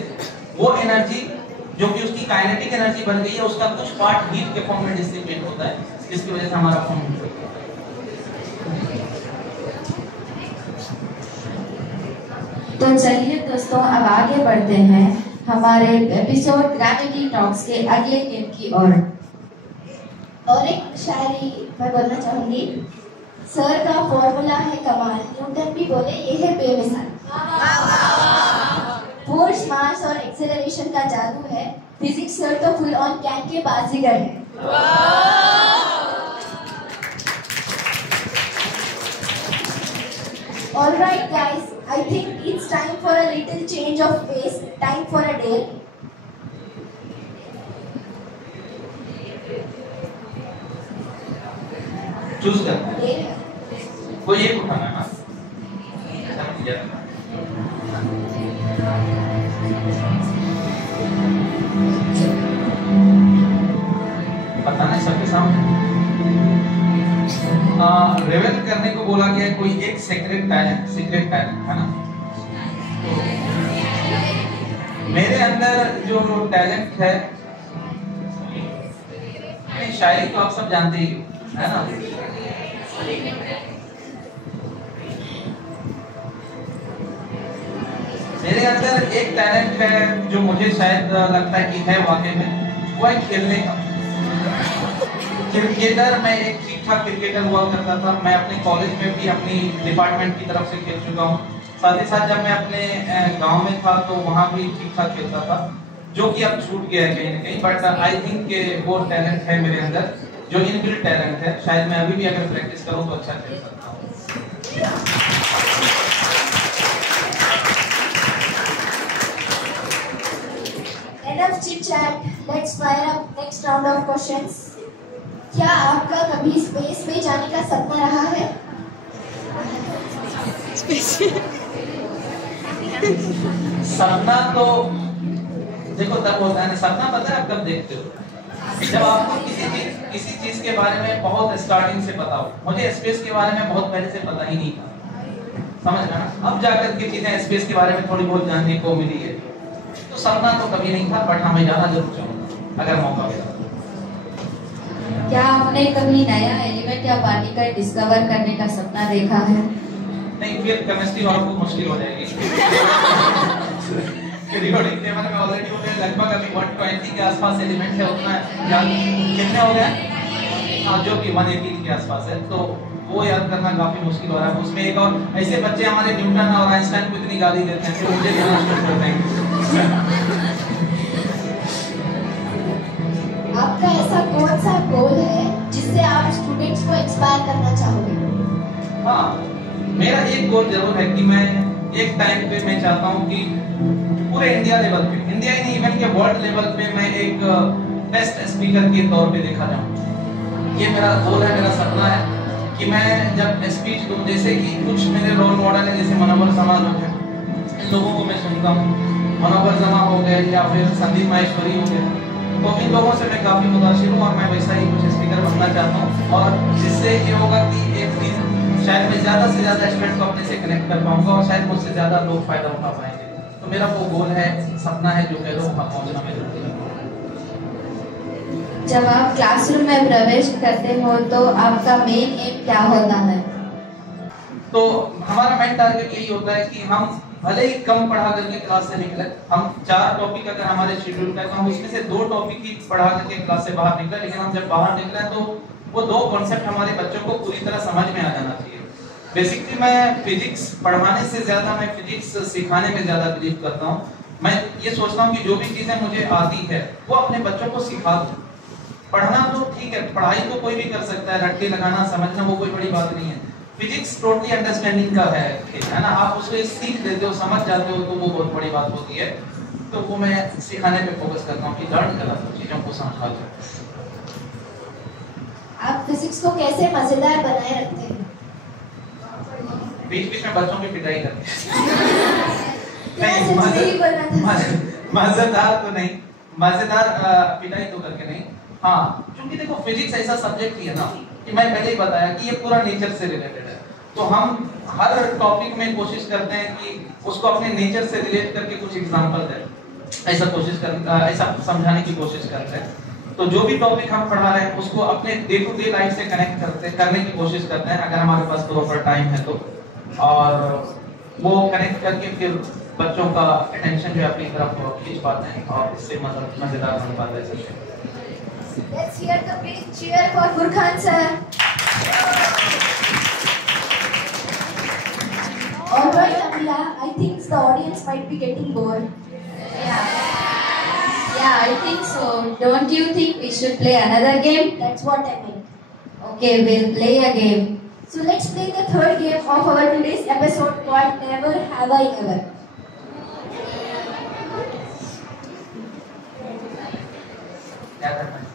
वो एनर्जी जो कि उसकी काइनेटिक एनर्जी बन गई है, उसका कुछ पार्ट हीट के फॉर्म में डिसिपेट होता है, जिसकी वजह से हमारा फॉर्म होता है। तो चलिए दोस्तों, अब आगे बढ़ते हैं हमारे एपिसोड ग्रेविटी टॉक्स के अगले गेम की ओर। और एक शायरी मैं बोलना चाहूंगी। सर का फॉर्मूला है कमाल, न्यूटन भी बोले ये है बेमिसाल। फोर्स, मास और एक्सेलरेशन का जादू है, फिजिक्स सर तो फुल ऑन कैन के बाजीगर है। All right, guys. I think it's time for a little change of pace. Time for a dare. Choose कर कोई एक उठाना ना। बताना सबके सामने। रिवेल करने को बोला गया कोई एक सीक्रेट टैलेंट है ना। तो मेरे अंदर जो टैलेंट है, शायरी तो आप सब जानते ही है ना। मेरे अंदर एक टैलेंट है जो मुझे शायद लगता है कि है वाकई में, वो है खेलने का। क्रिकेटर, मैं एक ठीक ठाक क्रिकेटर हुआ करता था। मैं अपने कॉलेज में भी अपनी डिपार्टमेंट की तरफ से खेल चुका हूँ। साथ ही साथ जब मैं अपने गांव में था तो वहाँ भी ठीक ठाक खेलता था, जो कि अब छूट गया है कहीं ना कहीं। बट आई थिंक वो टैलेंट है मेरे अंदर, जो इनबिल्ट टैलेंट है। शायद मैं अभी भी अगर प्रैक्टिस करूँ तो अच्छा खेल सकता हूँ। Enough chit chat. Let's fire up next round of questions. क्या आपका कभी स्पेस में जाने का सपना रहा है? सपना तो देखो तब होता है ना, सपना पता है आप कब देखते हो? जब आपको किसी चीज के बारे में बहुत स्टार्टिंग से पता हो। मुझे स्पेस के बारे में बहुत पहले से पता ही नहीं था, समझ रहे ना। अब जाकर के चीजें स्पेस के बारे में थोड़ी बहुत जानने को मिली है। तो सपना तो कभी नहीं था, बट हमें जाना जरूर चाहूंगा अगर मौका मिला। क्या आपने कभी नया एलिमेंट या पार्टिकल डिस्कवर करने का सपना देखा है? नहीं, फिर केमिस्ट्री वालों को मुश्किल हो जाएगी। पीरियोडिक टेबल में ऑलरेडी हो गए लगभग अभी 120 के आसपास एलिमेंट है, उतना याद कितने हो गए? हाँ, जो कि 180 के आसपास है, तो वो याद करना काफी मुश्किल हो रहा है। उसमें एक और ऐसे बच्चे हमारे न्यूटन और आइंस्टाइन को इतनी गाली देते हैं, तो मुझे ध्यान शुरू कर देंगे। आपका ऐसा कौन सा गोल है जिससे आप स्टूडेंट्स को इंस्पायर करना चाहोगे? हाँ, मेरा एक गोल जरूर है कि मैं एक टाइम पे मैं चाहता हूँ कि पूरे इंडिया लेवल पे, इंडिया ही नहीं इवन के वर्ल्ड लेवल पे मैं एक बेस्ट स्पीकर के तौर पे देखा जाऊँ। ये मेरा गोल है, मेरा सपना है कि मैं जब स्पीच दूं, जैसे कि कुछ मेरे रोल मॉडल हैं, जैसे मनोहर जमा लोग हैं, इन लोगों को मैं सुनता हूँ। मनोहर जमा हो गए या फिर संदीप माहेश्वरी हो गए, तो इन लोगों से मैं काफ़ी मुतासिर हूँ और मैं वैसा ही कुछ स्पीकर बनना चाहता हूँ। और जिससे ये होगा कि एक दिन शायद मैं ज़्यादा से ज़्यादा स्टूडेंट को अपने से कनेक्ट कर पाऊँगा और शायद मुझसे ज़्यादा लोग फ़ायदा उठा पाएंगे। तो मेरा वो गोल है, सपना है, जो कह लो वहाँ पहुँचना मेरे लिए। जब आप क्लासरूम में प्रवेश करते हो तो आपका मेन एम क्या होता है? तो हमारा मेन टारगेट यही होता है कि हम भले ही कम पढ़ा करके क्लास से निकले, हम 4 टॉपिक अगर हमारे शेड्यूल का है तो हम उसमें से 2 टॉपिक ही पढ़ा करके क्लास से बाहर निकले, लेकिन हम जब बाहर निकले तो वो 2 कॉन्सेप्ट हमारे बच्चों को पूरी तरह समझ में आ जाना चाहिए। बेसिकली मैं फिजिक्स पढ़ाने से ज्यादा मैं फिजिक्स सिखाने में ज्यादा बिलीव करता हूँ। मैं ये सोचता हूँ कि जो भी चीजें मुझे आती है वो अपने बच्चों को सिखा दूँ। पढ़ना तो ठीक है, पढ़ाई तो कोई भी कर सकता है, रट्टे लगाना समझना वो कोई बड़ी बात नहीं है। फिजिक्स टोटली अंडरस्टैंडिंग का है ना, आप उसको सीख लेते हो, समझ जाते हो, तो वो बहुत बड़ी बात होती है। तो वो मैं सिखाने पे फोकस करता हूँ कि लर्न करा दो, चीजों को समझा दो। आप फिजिक्स को कैसे मजेदार बनाए रखते हैं? बीच बीच में बच्चों की पिटाई करते नहीं, मजेदार तो नहीं, मजेदार पिटाई तो करके नहीं। हाँ, क्योंकि देखो फिजिक्स ऐसा सब्जेक्ट ही है ना कि मैं पहले ही बताया कि ये पूरा नेचर से रिलेटेड है। तो हम हर टॉपिक में कोशिश करते हैं कि उसको अपने नेचर से रिलेट करके कुछ एग्जांपल दें, ऐसा समझाने की कोशिश करते हैं। तो जो भी टॉपिक हम पढ़ा रहे हैं उसको अपने डे टू डे लाइफ से कनेक्ट करने की कोशिश करते हैं, अगर हमारे पास प्रॉपर टाइम है तो। और वो कनेक्ट करके फिर बच्चों का अटेंशन जो है अपनी तरफ खींच पाते हैं और इससे मजेदार बन पाते हैं। Let's hear the big cheer for Furqan sir. All right, Amila, I think the audience might be getting bored. Yeah, I think so. Don't you think we should play another game? That's what I meant. Okay, we'll play a game. So let's play the third game of our today's episode called Never Have I Ever. क्या करना है?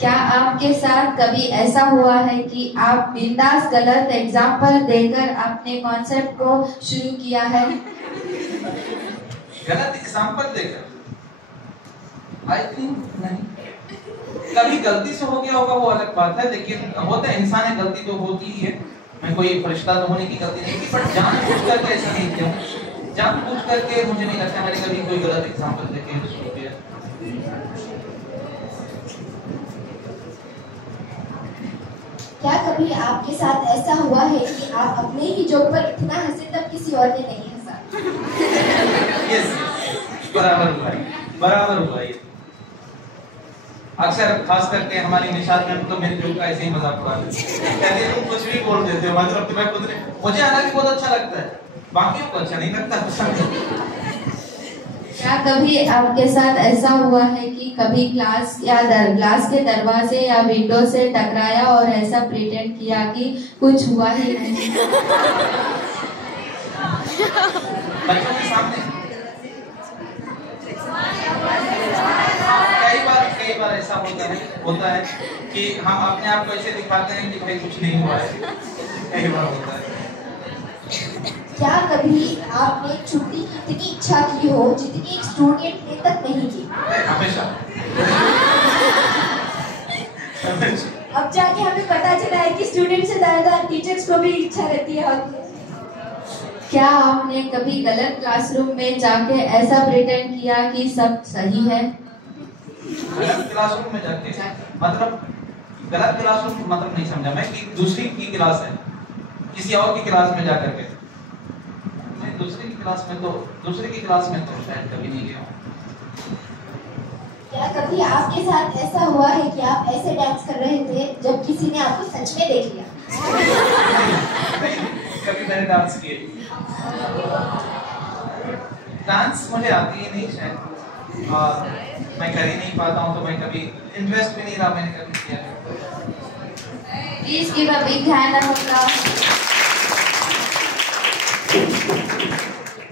क्या आपके साथ कभी ऐसा हुआ है कि आप बिंदास गलत एग्जाम्पल देकर अपने कॉन्सेप्ट को शुरू किया है? गलत एग्जाम्पल देकर? आई थिंक नहीं। कभी गलती से हो गया होगा वो अलग बात है, लेकिन होता है, इंसान है, गलती तो होती ही है। मैं कोई फरिश्ता तो होने की गलती नहीं की, बट जानबूझ करके ऐसा नहीं किया। जानबूझ करके मुझे नहीं लगता मैंने कभी कोई गलत एग्जाम्पल देके शुरू किया। क्या कभी आपके साथ ऐसा हुआ है कि आप अपने ही जोक पर इतना हंसे तब किसी और ने नहीं हंसा? यस, बराबर हुआ है, बराबर हुआ ये। अक्सर खास करके हमारी निशात में तो मेरे जोक का ऐसे ही मजाक उड़ा कहते तुम कुछ भी बोल देते हो, मतलब तुम्हें खुद मुझे हालांकि बहुत अच्छा लगता है, बाकियों को अच्छा नहीं लगता। क्या कभी आपके साथ ऐसा हुआ है कि कभी क्लास के दरवाजे या विंडो से टकराया और ऐसा प्रिटेंड किया कि कुछ हुआ ही नहीं? बच्चों के सामने कई बार ऐसा होता है कि हम अपने आप को ऐसे दिखाते हैं कि भाई कुछ नहीं हुआ है। कई बार होता है। क्या कभी आपने छुट्टी की इतनी इच्छा की हो जितनी एक स्टूडेंट ने तक नहीं की? हमेशा। अब जाके हमें पता चला है कि स्टूडेंट से ज्यादा टीचर्स को भी इच्छा रहती है। क्या आपने कभी गलत क्लासरूम में जाके ऐसा प्रिटेंड किया कि सब सही है? गलत क्लासरूम में जाके मतलब गलत क्लासरूम मतलब नहीं समझा मैं, कि दूसरी की क्लास है, किसी और की क्लास में जाकर के। मैं दूसरी की क्लास में तो शायद कभी नहीं गया। क्या कभी आपके साथ ऐसा हुआ है कि आप ऐसे डांस कर रहे थे जब किसी ने आपको सच में देख लिया? कभी मैंने डांस किए। डांस मुझे आती ही नहीं शायद, और मैं कर ही नहीं पाता हूँ, तो मैं कभी इंटरेस्ट भी नहीं रहा मैंने कभी किया। Please give a big hand and applause.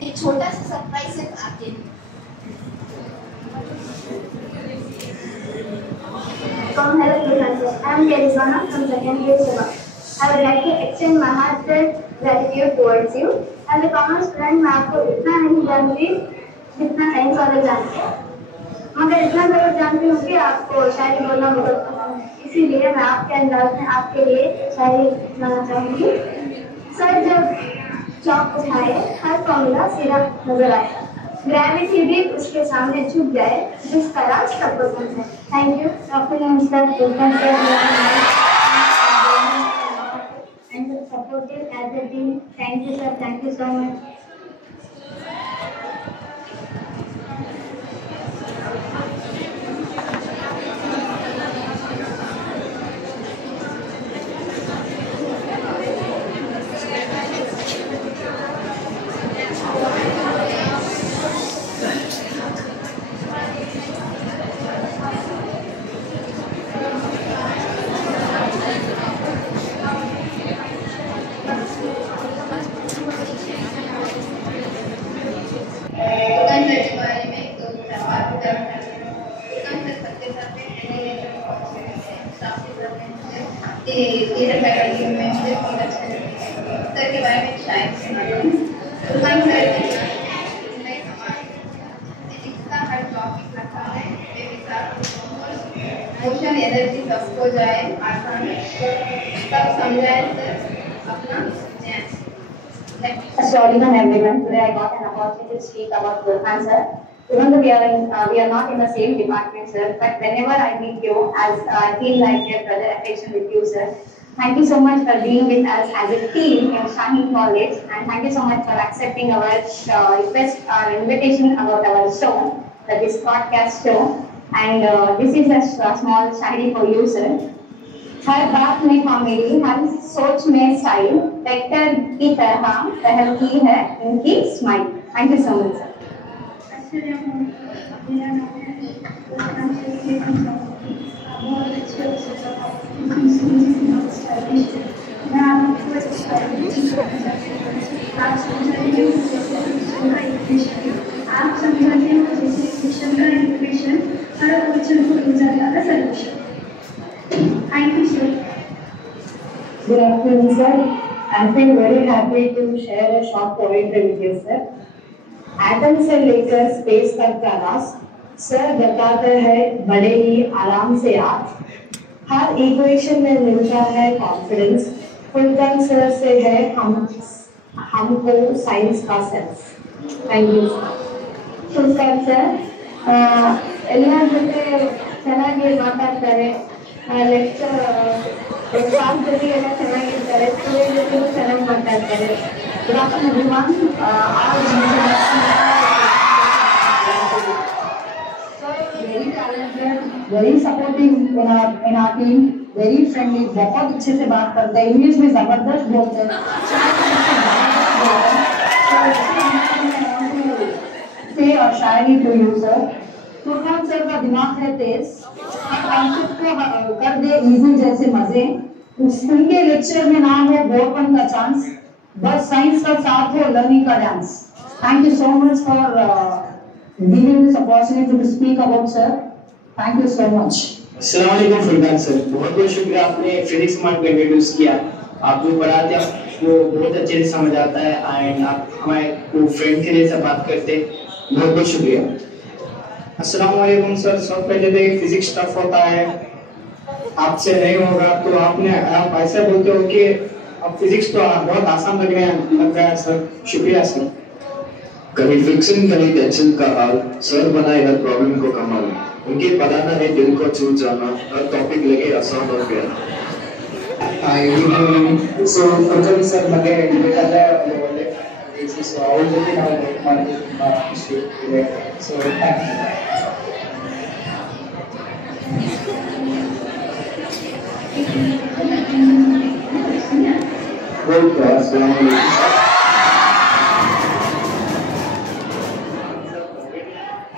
एक छोटा सा सरप्राइज सिर्फ आपके। Hello students, I am Kerizwana from second year Shiva. I would like to extend my heartfelt gratitude towards you. As a common student, मैं आपको इतना नहीं जानती जितना साइंस वाले जानते हैं, मगर इतना जरूर जानती हूँ कि आपको शायरी बोलना बहुत पसंद है। इसीलिए मैं आपके अंदाज में आपके लिए शायरी सुनाना चाहूँगी। सर जब चौक उठाए हर फॉर्मूला सीधा नजर आए, ग्रेविटी भी उसके सामने झुक जाए, जिसका राज सब पसंद है। Thank you doctor and supportive as a team. Thank you sir, thank you so much. Energy सबको जाए आसान सब समझाए अपना Sorry everyone, today I got an opportunity to speak about Burhan sir. Even though we are not in the same department sir, but whenever I meet you, I feel like a brother affection with you sir. Thank you so much for being with us as a team in Shahin College, and thank you so much for accepting our request, our invitation about our show, this podcast show. And this is a small Shayari for you sir. हर बात में था मेरी, हर सोच में स्टाइल, वेक्टर की तरह पहलती है इनकी smile. Thank you so much sir. आप समझाते हो जैसे क्वेश्चन का इक्वेशन हर क्वेश्चन को मिल जाता है solution. Thank you, sir. Good afternoon, sir. I feel very happy to share a short poetry with you, sir. Atom से लेकर स्पेस तक का रास्ता, सर बताते हैं बड़े ही आराम से आप। हर इक्वेशन में मिलता है कॉन्फिडेंस, फुलटन सर से है हमको साइंस का sense. Thank you Fulton sir. ಎಲ್ಲ ಜೊತೆ ಚೆನ್ನಾಗಿ ಮಾತಾಡ್ತಾರೆ, ಲೆಕ್ಚರ್ ಕ್ಲಾಸ್ ಜೊತೆ ಎಲ್ಲ ಚೆನ್ನಾಗಿರ್ತಾರೆ, ಸ್ಟೂಡೆಂಟ್ ಜೊತೆಗೂ ಚೆನ್ನಾಗಿ ಮಾತಾಡ್ತಾರೆ। Good afternoon everyone, very talented, very supportive in our team, very friendly, बहुत अच्छे से बात करते हैं, इंग्लिश में जबरदस्त बोलते हैं। से और शायरी to you sir. Furqan sir का दिमाग है तेज, कॉन्सेप्ट को कर दे इजी जैसे मजे। उनके लेक्चर में ना हो बोर्डपन का चांस, बस साइंस का साथ हो लर्निंग का dance. Thank you so much for giving this opportunity to speak about sir. Thank you so much. अस्सलाम वालेकुम फुरकान सर, बहुत बहुत शुक्रिया आपने फिजिक्स मान को इंट्रोड्यूस किया। आप जो पढ़ाते हैं वो बहुत अच्छे से समझ आता है एंड आप हमारे को फ्रेंड के जैसा बात करते, बहुत बहुत शुक्रिया। अस्सलाम वालेकुम सर, सब पहले तो फिजिक्स टफ होता है, आपसे नहीं होगा तो आप ऐसा बोलते हो कि अब फिजिक्स तो बहुत आसान लग रहा है सर, शुक्रिया सर। कहीं फ्रिक्शन कहीं टेंशन का हाल, सर बनाए हर प्रॉब्लम को कमाल, उनके पढ़ाना है दिल को छू जाना, हर टॉपिक लगे आसान और प्यारा। So Furkan sir लगे बेटा है this is all the thing I want so thank you. अस्सलाम वालेकुम।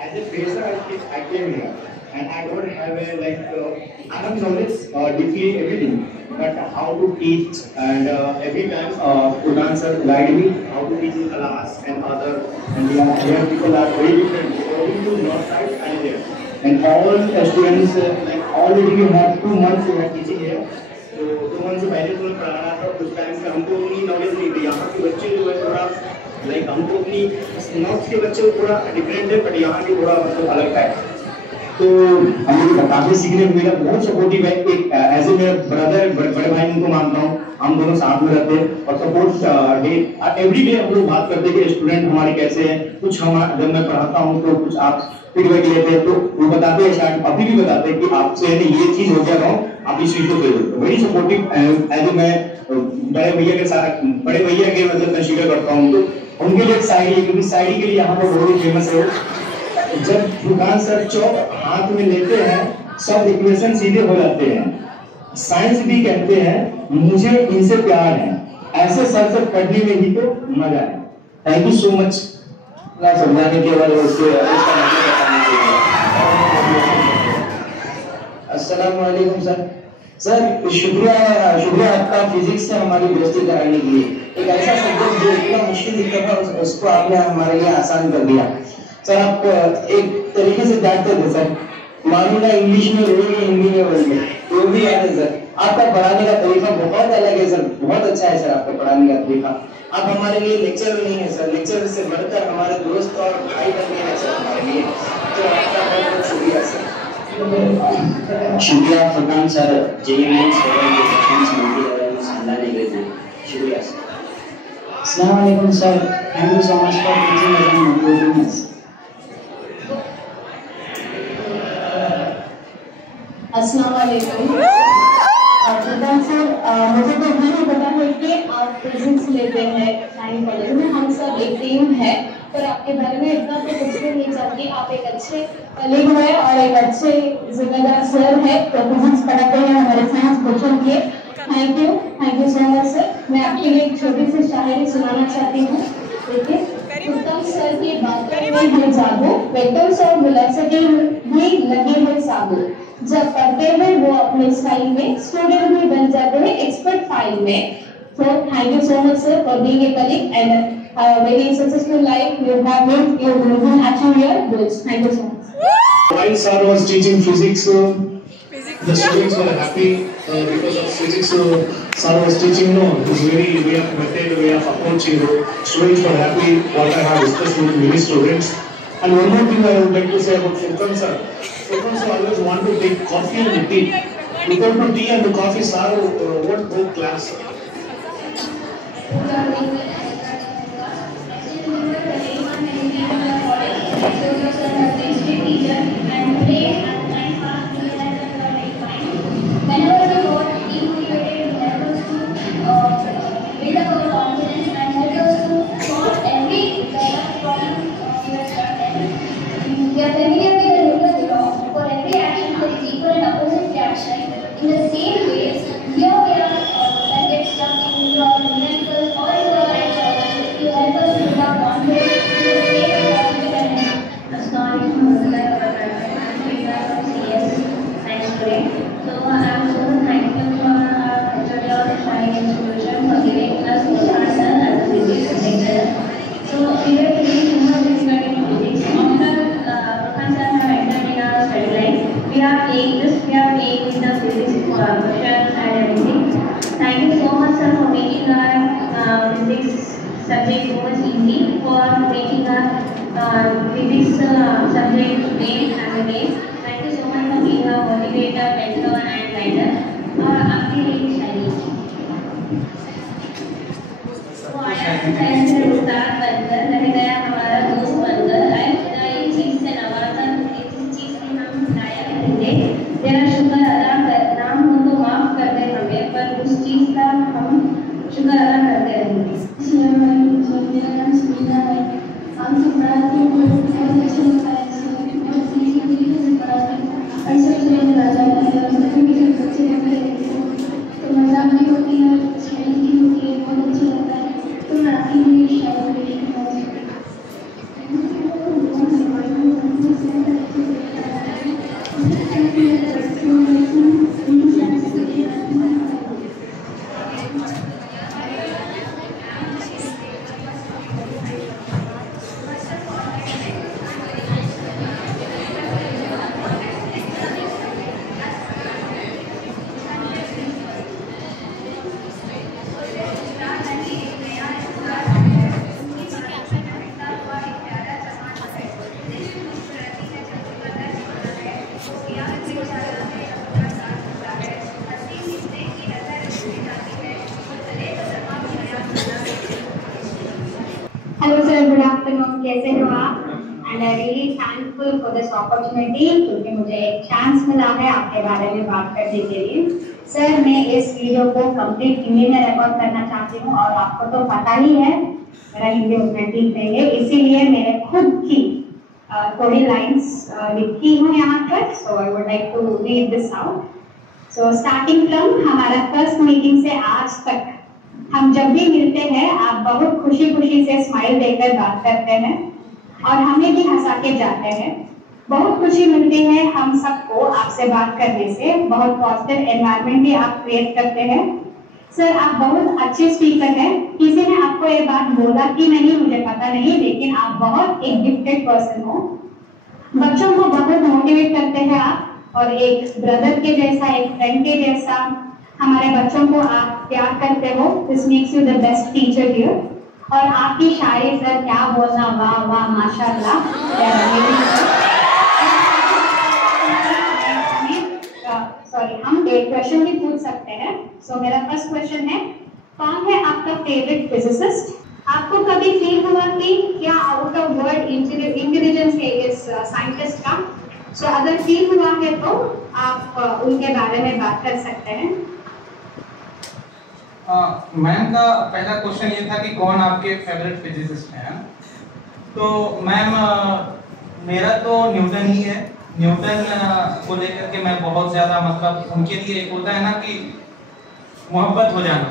As a fraser, I came here and I don't have a enough knowledge or deeply everything, but how to teach, and every time Pradhan sir guide me how to teach in class and other, and here people are very different according to north side and here, and all students like already we have 2 months we are teaching here. तो 2 months से पहले तो मैं पढ़ाना था, उस टाइम पे हमको उतनी नॉलेज नहीं थी। यहाँ के बच्चे जो है थोड़ा लाइक हमको अपनी नॉर्थ के बच्चे थोड़ा डिफरेंट है, बट यहाँ के थोड़ा मतलब अलग है। तो हमें काफी सीखने को मिला, बहुत सपोर्टिव है। एक एज ए मेरा ब्रदर, बड़े भाई उनको मानता हूँ, हम दोनों साथ में रहते हैं और सपोर्ट डे एवरी डे हम लोग बात करते हैं कि स्टूडेंट हमारे कैसे हैं। कुछ हम जब मैं पढ़ाता हूँ तो कुछ आप फीडबैक लेते हैं, तो वो बताते हैं, शायद अभी भी बताते हैं कि आपसे ये चीज हो गया रहा हूँ, आप इस चीज को करो। वेरी सपोर्टिव एज मैं बड़े भैया के साथ, बड़े भैया के मतलब कंसीडर करता हूँ, तो उनके लिए शायरी, क्योंकि शायरी के लिए यहाँ पर बहुत ही फेमस है। जब दुकान सर चौक हाथ में लेते हैं सब इक्वेशन सीधे हो जाते हैं। साइंस भी कहते हैं मुझे इनसे प्यार है, ऐसे सर से पढ़ने में ही तो मजा है। थैंक यू सो मच समझाने के बाद उसके अस्सलाम वालेकुम सर। सर शुक्रिया आपका फिजिक्स से हमारी दोस्ती कराने के लिए। एक ऐसा सब्जेक्ट जो इतना मुश्किल दिखता था उसको आपने हमारे लिए आसान कर दिया। सर आप एक तरीके से जानते थे सर, मालूम है इंग्लिश में बोलेंगे, हिंदी में बोलेंगे, वो भी याद है सर। आपका पढ़ाने का तरीका बहुत अलग है सर, बहुत अच्छा है सर आपका पढ़ाने का तरीका। आप हमारे लिए लेक्चर नहीं है सर, लेक्चर से बढ़कर हमारे दोस्त और भाई बन गए हैं सर हमारे लिए। तो आपका बहुत बहुत शुक्रिया सर। शुक्रिया फरकान सर, शुक्रिया सर। अस्सलाम वालेकुम sir, thank you so much for teaching us and motivating अस। अस्सलाम वालेकुम प्रधान सर, मुझे तो नहीं पता है कि आप फिजिक्स लेते हैं साइंस कॉलेज में, हम सब एक टीम है, पर आपके बारे में इतना तो कुछ भी नहीं जानती। आप एक अच्छे कलीग हैं और एक अच्छे जिम्मेदार सर है, तो फिजिक्स पढ़ाते हैं हमारे साइंस बच्चों के। Thank you so much sir. मैं आपके लिए एक छोटी सी शायरी सुनाना चाहती हूँ। देखिए, उत्तम सर की बातों में है जादू, वेक्टर्स और वेलोसिटी भी लगे हैं साबु। जब पढ़ते हैं वो अपने स्टाइल में, स्टूडेंट भी बन जाते हैं एक्सपर्ट फाइल में। So thank you so much sir for being a colleague and a very successful life you have lived. You will achieve your goals. Thank you so much. While sir was teaching physics, the students were happy because of physics. Sir was teaching, his very way of method, way of approaching. Students were happy. What I have discussed with many students. And one more thing I would like to say about Furkan sir. Furkan sir always want to take coffee and tea. Without the tea and the coffee, sir won't go class. तो मैं आपकी लिए शायद हेलो सर, गुड आफ्टरनून, कैसे हो आप? And I really thankful for this opportunity, क्योंकि मुझे एक चांस मिला है आपके बारे में बात करने के लिए। सर, मैं इस वीडियो को कंप्लीट हिंदी में रिकॉर्ड करना चाहती हूँ और आपको तो पता ही है मेरा हिंदी उतना ठीक नहीं है, इसीलिए मैंने खुद की थोड़ी लाइंस लिखी हूँ यहाँ पर। So I would like to read this out. So starting from हमारा फर्स्ट मीटिंग से आज तक हम जब भी मिलते हैं आप बहुत खुशी खुशी से स्माइल देकर बात करते हैं और हमें भी हंसा के जाते हैं। बहुत खुशी मिलती है हम सबको आपसे बात करने से। बहुत पॉजिटिव एनवायरनमेंट भी आप क्रिएट करते हैं। सर, आप बहुत अच्छे स्पीकर हैं। किसी ने आपको ये बात बोला कि नहीं मुझे पता नहीं, लेकिन आप बहुत एक गिफ्टेड पर्सन हो। बच्चों को बहुत मोटिवेट करते हैं आप, और एक ब्रदर के जैसा, एक फ्रेंड के जैसा हमारे बच्चों को आप प्यार करते हो। This makes you the best teacher here. और आपकी शायरी सर क्या बोलना, वाह वाह माशाल्लाह। सॉरी, हम एक क्वेश्चन भी पूछ सकते हैं। सो मेरा फर्स्ट क्वेश्चन है, कौन है आपका फेवरेट फिजिसिस्ट? आपको कभी फील हुआ कि क्या आउट ऑफ वर्ड इंटेलिजेंस है इस साइंटिस्ट का? सो अगर फील हुआ है तो आप उनके बारे में बात कर सकते हैं। मैम का पहला क्वेश्चन ये था कि कौन आपके फेवरेट फिजिसिस्ट हैं। तो मैम मेरा तो न्यूटन ही है। न्यूटन को लेकर के मैं बहुत ज्यादा, मतलब उनके लिए एक होता है ना कि मोहब्बत हो जाना,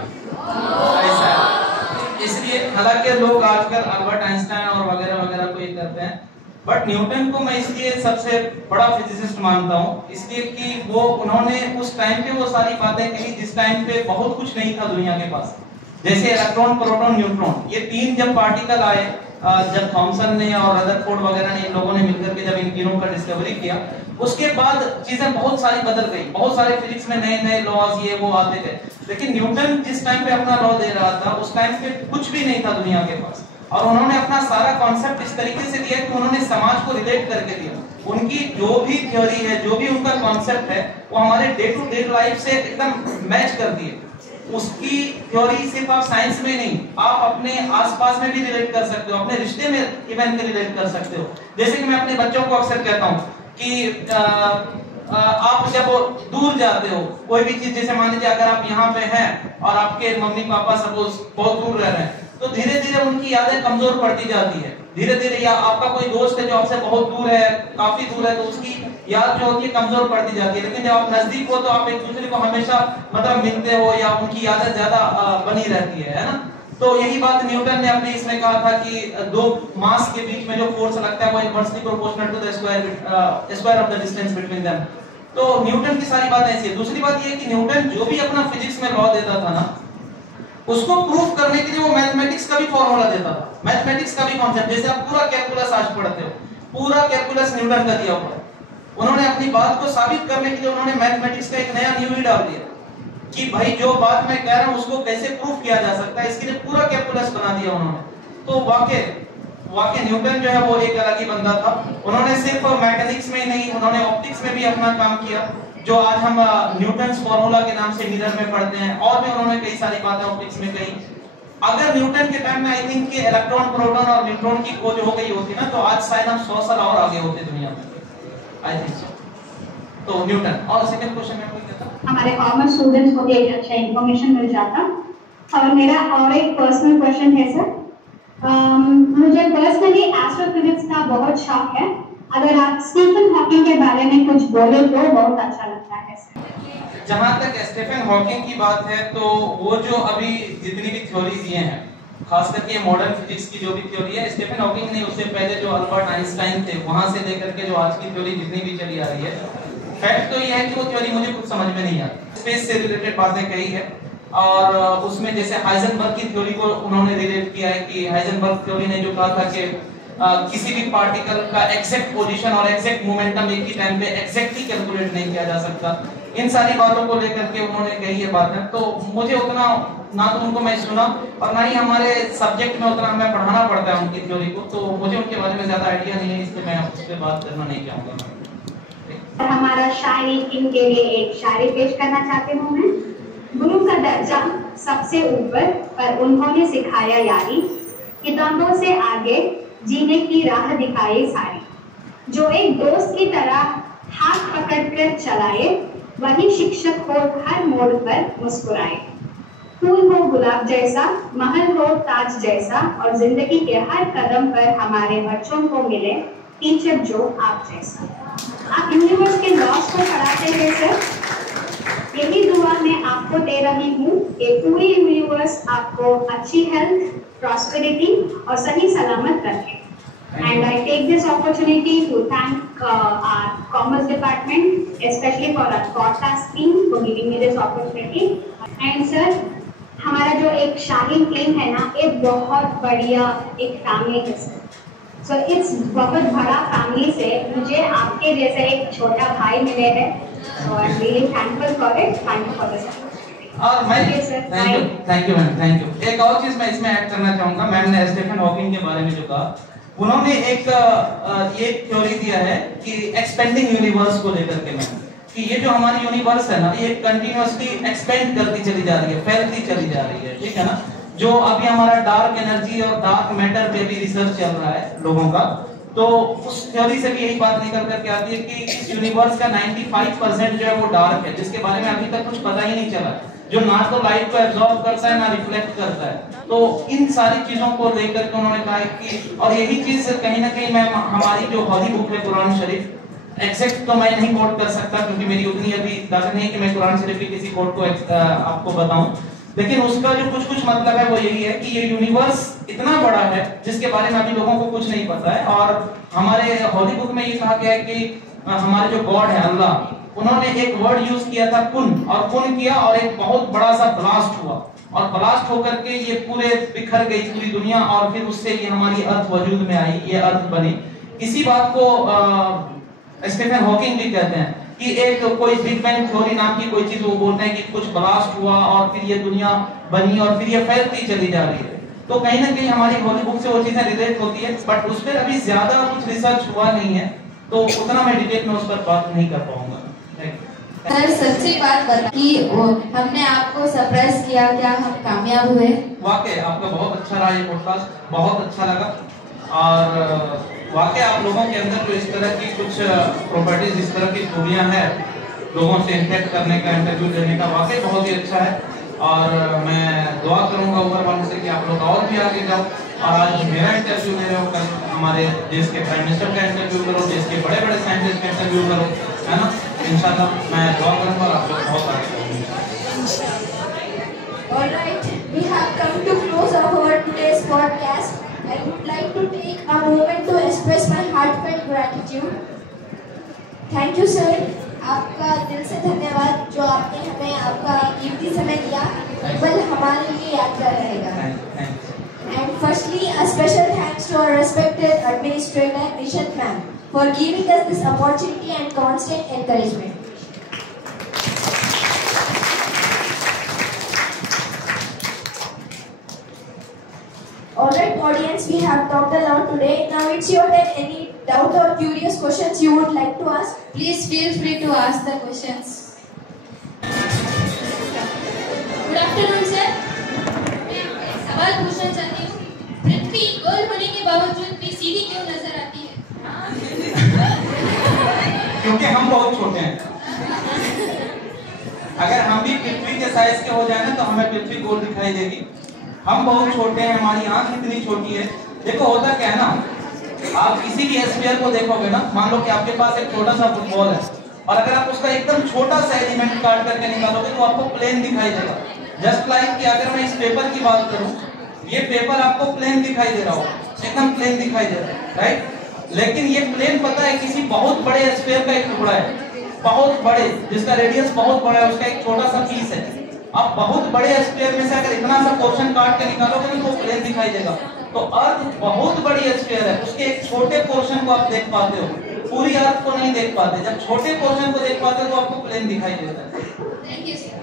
ऐसा है। इसलिए हालांकि लोग आजकल अल्बर्ट आइंस्टाइन और वगैरह वगैरह को ये करते हैं, बट न्यूटन को मैं इसलिए सबसे बड़ा फिजिसिस्ट मानता हूँ, इसलिए कि वो उन्होंने उस टाइम पे वो सारी बातें कही जिस टाइम पे बहुत कुछ नहीं था दुनिया के पास। जैसे इलेक्ट्रॉन, प्रोटॉन, न्यूट्रॉन, ये तीन जब पार्टिकल आए, जब थॉमसन ने और रदरफोर्ड वगैरह ने, इन लोगों ने मिलकर के जब इन तीनों का डिस्कवरी किया, उसके बाद चीजें बहुत सारी बदल गई। बहुत सारे फिजिक्स में नए नए लॉज ये वो आते थे, लेकिन न्यूटन जिस टाइम पे अपना लॉ दे रहा था उस टाइम पे कुछ भी नहीं था दुनिया के पास, और उन्होंने अपना सारा कॉन्सेप्ट इस तरीके से दिया कि उन्होंने समाज को रिलेट करके दिया। उनकी जो भी थ्योरी है, जो भी उनका कॉन्सेप्ट है, वो हमारे डे टू डे लाइफ से एकदम मैच करती है। उसकी थ्योरी सिर्फ आप साइंस में नहीं, आप अपने आसपास में भी रिलेट कर सकते हो, अपने रिश्ते में इवन के रिलेट कर सकते हो। जैसे कि मैं अपने बच्चों को अक्सर कहता हूँ कि आप जब दूर जाते हो कोई भी चीज, जैसे मान लीजिए अगर आप यहाँ पे हैं और आपके मम्मी पापा सपोज बहुत दूर रह रहे हैं, तो धीरे धीरे उनकी यादें कमजोर पड़ती जाती है। धीरे धीरे, या आपका कोई दोस्त है जो आपसे बहुत दूर है, काफी दूर है, तो उसकी याद जो होती है कमजोर पड़ती जाती है। लेकिन जब आप नजदीक हो तो आप एक दूसरे को हमेशा मतलब मिलते हो, या उनकी यादें ज्यादा बनी रहती है ना। तो यही बात न्यूटन ने अपने इसमें कहा था कि दो मास के बीच में जो फोर्स लगता है वो inversely proportional to the square of the distance between them. तो न्यूटन की सारी बात ऐसी है। दूसरी बात ये है कि न्यूटन जो भी अपना फिजिक्स में लॉ देता था ना, उसको प्रूफ करने के लिए वो मैथमेटिक्स का भी फॉर्मूला देता था, मैथमेटिक्स का भी कॉन्सेप्ट। जैसे आप पूरा कैलकुलस आज पढ़ते हो, पूरा कैलकुलस न्यूटन का दिया हुआ है। उन्होंने अपनी बात को साबित करने के लिए उन्होंने मैथमेटिक्स का एक नया न्यू ही डाल दिया कि भाई जो बात मैं कह रहा हूं उसको कैसे प्रूफ किया जा सकता है, इसके लिए पूरा कैलकुलस बना दिया उन्होंने। तो वाकई न्यूटन जो है वो एक अलग ही बंदा था। उन्होंने सिर्फ मैकेनिक्स में ही नहीं, उन्होंने ऑप्टिक्स में भी अपना काम किया, जो आज हम न्यूटन्स फॉर्मूला के नाम से मिरर में पढ़ते हैं। और भी उन्होंने कई सारी बातें ऑप्टिक्स में कही। अगर न्यूटन के टाइम में आई थिंक कि इलेक्ट्रॉन, प्रोटॉन और न्यूट्रॉन की खोज हो गई होती ना, तो आज शायद हम 100 साल और आगे होते दुनिया में, आई थिंक सो। तो न्यूटन। और सेकंड क्वेश्चन में कोई कहता, हमारे कॉमर्स स्टूडेंट्स को भी एक अच्छा इंफॉर्मेशन मिल जाता। और मेरा और एक पर्सनल क्वेश्चन है सर, मुझे पर्सनली एस्ट्रोफिजिक्स का बहुत शौक है। अगर आप स्टीफन हॉकिंग के बारे में कुछ बोले तो बहुत अच्छा लगता है सर। जहां तक स्टीफन हॉकिंग की बात है, तो वो जो अभी जितनी भी थ्योरी दिए हैं, खास करके मॉडर्न फिजिक्स की जो भी थ्योरी है, स्टीफन हॉकिंग ने, उससे पहले जो अल्बर्ट आइंस्टाइन थे, वहां से लेकर के जो आज की थ्योरी जितनी भी चली आ रही है, फैक्ट तो ये है कि वो थ्योरी मुझे कुछ समझ में नहीं आती। स्पेस से रिलेटेड बातें कही है, और उसमें जैसे हाइजेनबर्ग की थ्योरी को उन्होंने रिलेट किया है कि हाइजेनबर्ग थ्योरी ने जो कहा था कि किसी भी पार्टिकल का एग्जैक्ट पोजीशन और एग्जैक्ट मोमेंटम एक ही टाइम पे एग्जैक्टली कैलकुलेट नहीं किया जा सकता। इन सारी बातों को लेकर के उन्होंने कही है बातें। तो मुझे उतना ना तो उनको मैं सुना और ना ही हमारे सब्जेक्ट में उतना हमें पढ़ाना पड़ता है उनकी थ्योरी को, तो मुझे उनके बारे में ज्यादा आइडिया नहीं है, इसलिए मैं उस पर बात करना नहीं चाहूंगा। हमारा शायरी टीम के लिए एक शायरी पेश करना चाहती हूँ मैं। गुरु का दर्जा सबसे ऊपर, पर उन्होंने सिखाया यारी। किताबों से आगे जीने की राह दिखाए सारी, जो एक दोस्त की तरह हाथ पकड़कर चलाए, वही शिक्षक हो हर मोड़ पर मुस्कुराए। फूल हो गुलाब जैसा, महल हो ताज जैसा, और जिंदगी के हर कदम पर हमारे बच्चों को मिले टीचर जो आप जैसा। आप यूनिवर्स के लॉस को पढ़ाते हैं सर, यही दुआ मैं आपको दे रही हूँ कि पूरी यूनिवर्स आपको अच्छी हेल्थ, प्रॉस्पेरिटी और सही सलामत रखे। And I take this opportunity to thank our Commerce Department, especially for our broadcast team, for giving me this opportunity. And sir, हमारा जो एक शाहीन टीम है ना, एक बहुत बढ़िया एक फैमिली है सर। So इस बहुत बड़ा फैमिली से मुझे आपके जैसे एक छोटा भाई मिले हैं। So I'm really thankful for it. Thank you for this opportunity. और मैं thank you ma'am, thank you. एक और चीज मैं इसमें ऐड करना चाहूँगा। मैम ने स्टीफन हॉकिंग के बारे में जो कहा, उन्होंने एक ये थ्योरी दिया है कि एक्सपेंडिंग यूनिवर्स को लेकर के, मैम, कि ये जो हमारी यूनिवर्स है ना, ये कंटिन्यूअसली एक्सपेंड करती चली जा रही है, फैलती चली जा रही है, ठीक है ना। जो अभी हमारा डार्क एनर्जी और डार्क मैटर पे भी रिसर्च चल रहा है लोगों का, तो उस थ्योरी से भी यही बात निकल करके आती है कि इस यूनिवर्स का 95% जो है वो डार्क है, जिसके बारे में अभी तक कुछ पता ही नहीं चला, जो ना तो लाइट को एब्जॉर्ब करता है ना रिफ्लेक्ट करता है। तो इन सारी चीजों को लेकर के उन्होंने कहा कि, और यही चीज कहीं ना कहीं मैम हमारी जो हॉली बुक है कुरान शरीफ, एग्जैक्ट तो मैं नहीं कोट कर सकता क्योंकि मेरी उतनी अभी ताकत नहीं है कि मैं कुरान शरीफ की किसी कोट को आपको बताऊं, लेकिन उसका जो कुछ कुछ मतलब है वो यही है कि ये यूनिवर्स इतना बड़ा है जिसके बारे में अभी लोगों को कुछ नहीं पता है। और हमारे हॉली बुक में ये कहा गया है कि हमारे जो गॉड है अल्लाह, उन्होंने एक वर्ड यूज किया था कुन, और कुन किया और एक बहुत बड़ा सा ब्लास्ट हुआ, और ब्लास्ट होकर के ये पूरे बिखर गई पूरी दुनिया, और फिर उससे ये हमारी अर्थ वजूद में आई, ये अर्थ बनी। इसी बात को स्टीफन हॉकिंग भी कहते हैं कि एक कोई बिग बैंग थ्योरी नाम की कोई चीज वो बोलते हैं कि कुछ ब्लास्ट हुआ और फिर ये दुनिया बनी और फिर ये फैलती चली जा रही है। तो कहीं ना कहीं हमारी हॉली बुक से वो चीजें रिलेट होती है, बट उस पर अभी ज्यादा कुछ रिसर्च हुआ नहीं है, तो उतना मैं डिटेल में उस पर बात नहीं कर पाऊंगा। सर सच्ची बात बता कि हमने आपको सरप्राइज किया, क्या हम कामयाब हुए? वाकई आपका बहुत अच्छा रहा ये पॉडकास्ट, बहुत अच्छा लगा, और वाकई आप लोगों के अंदर जो इस तरह की कुछ प्रॉपर्टीज, इस तरह की खूबियां हैं, लोगों से इंटरेक्ट करने का, इंटरव्यू देने का, वाकई बहुत ही अच्छा है। और मैं दुआ करूंगा ऊपर वाले से कि आप लोग और भी आगे जाओ, और आज मेरा इंटरव्यू ले रहे हो, कल हमारे देश के प्राइम मिनिस्टर का इंटरव्यू करो, देश के बड़े बड़े साइंटिस्ट का इंटरव्यू करो, है ना। इंशाल्लाह मैं दुआ करूंगा और आप लोग बहुत आगे जाओगे। Alright, we have come to close of our today's podcast. I would like to take a moment to express my heartfelt gratitude. Thank you sir. आपका दिल से धन्यवाद जो आपने हमें आपका कीमती समय दिया, केवल हमारे लिए यादगार रहेगा। And firstly, a special thanks to our respected administrator Nishant ma'am for giving us this opportunity and constant encouragement. Alright audience, we have talked a lot today. Now it's your turn. Any doubt or curious questions you would like to ask? Please feel free to ask the questions. Good afternoon sir. मैं आपको एक सवाल पूछना चाहती हूँ, पृथ्वी गोल होने के बावजूद भी सीधी क्यों नजर आती है? क्योंकि हम बहुत छोटे हैं। अगर हम भी पृथ्वी के साइज के हो जाए ना तो हमें पृथ्वी गोल दिखाई देगी। हम बहुत छोटे हैं, हमारी आंख इतनी छोटी है। देखो होता क्या है ना, आप किसी भी स्फीयर को देखोगे ना, मान लो कि आपके पास एक छोटा सा फुटबॉल है, और अगर आप उसका एकदम छोटा सा एलिमेंट काट करके निकालोगे तो आपको प्लेन दिखाई देगा। जस्ट लाइक कि अगर मैं इस पेपर की बात करूं, ये पेपर आपको प्लेन दिखाई दे रहा हो, एकदम प्लेन दिखाई दे रहा है, राइट। लेकिन ये प्लेन पता है किसी बहुत बड़े स्फीयर का एक टुकड़ा है, बहुत बड़े, जिसका रेडियस बहुत बड़ा है, उसका एक छोटा सा पीस है। आप बहुत बड़े स्फीयर में से अगर इतना सा पोर्शन काट के निकालोगे तो वो प्लेन दिखाई देगा। तो अर्थ बहुत बड़ी स्फीयर है, उसके एक छोटे पोर्शन को आप देख पाते हो, पूरी अर्थ को नहीं देख पाते। जब छोटे पोर्शन को देख पाते हो तो आपको प्लेन दिखाई देता है। Thank you sir.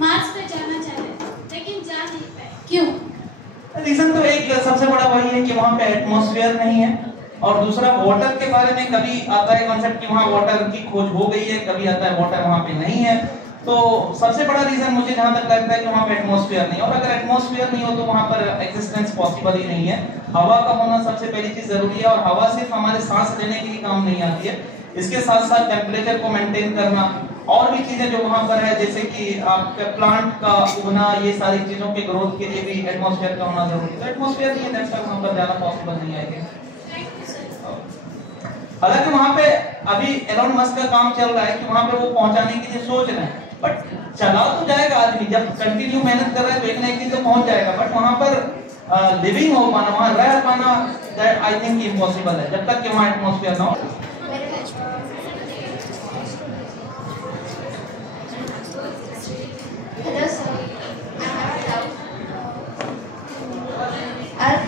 मार्स पे जाना चाहते हैं लेकिन जा नहीं पाए, क्यों? रीजन तो एक सबसे बड़ा वही है कि वहाँ पे एटमॉस्फेयर नहीं है, और दूसरा वाटर के बारे में कभी आता है कॉन्सेप्ट कि वहाँ वाटर की खोज हो गई है, कभी आता है वाटर वहाँ पे नहीं है। तो सबसे बड़ा रीजन मुझे जहां तक लगता है कि वहां पे एटमॉस्फेयर नहीं है, और अगर एटमॉस्फेयर नहीं हो तो वहां पर एग्जिस्टेंस पॉसिबल ही नहीं है। हवा का होना सबसे पहली चीज जरूरी है, और हवा सिर्फ हमारे सांस लेने के लिए काम नहीं आती है, इसके साथ साथ टेम्परेचर को मेंटेन करना और भी चीजें जो वहां पर है, जैसे कि आपका प्लांट का उगना, ये सारी चीजों के ग्रोथ के लिए भी एटमॉस्फेयर का होना जरूरी है। तो एटमॉस्फेयर नहीं है, दैट्स व्हाई वहां पर जाना पॉसिबल नहीं है। हालांकि वहां पे अभी एलोन मस्क का काम चल रहा है कि वहां पे वो पहुंचाने के लिए सोच रहे हैं, बट चला तो जाएगा आदमी, जब कंटिन्यू मेहनत कर रहा है तो एक ना एक दिन तो पहुंच जाएगा, बट वहां पर लिविंग हो पाना, वहां रह पाना, दैट आई थिंक इम्पॉसिबल है जब तक कि वहां एटमॉस्फेयर ना हो। हेलो सर, अर्थ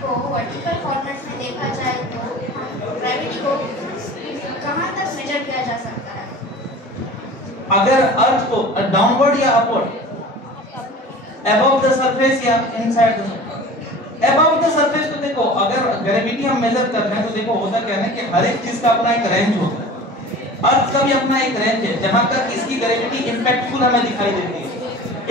को वर्टिकल फॉर्मेट में देखा जाए तो ग्रेविटी को कहां तक मेजर किया जा सकता है? अगर अर्थ को डाउनवर्ड या अपवर्ड, अबव द सरफेस या inside the surface? Above the surface तो देखो, अगर ग्रेविटी हम मेजर कर रहे हैं तो देखो होता क्या है कि हर एक चीज का अपना एक रेंज होता है। अर्थ का भी अपना एक रेंज है जहां तक इसकी ग्रेविटी इंपैक्टफुल हमें दिखाई देती है।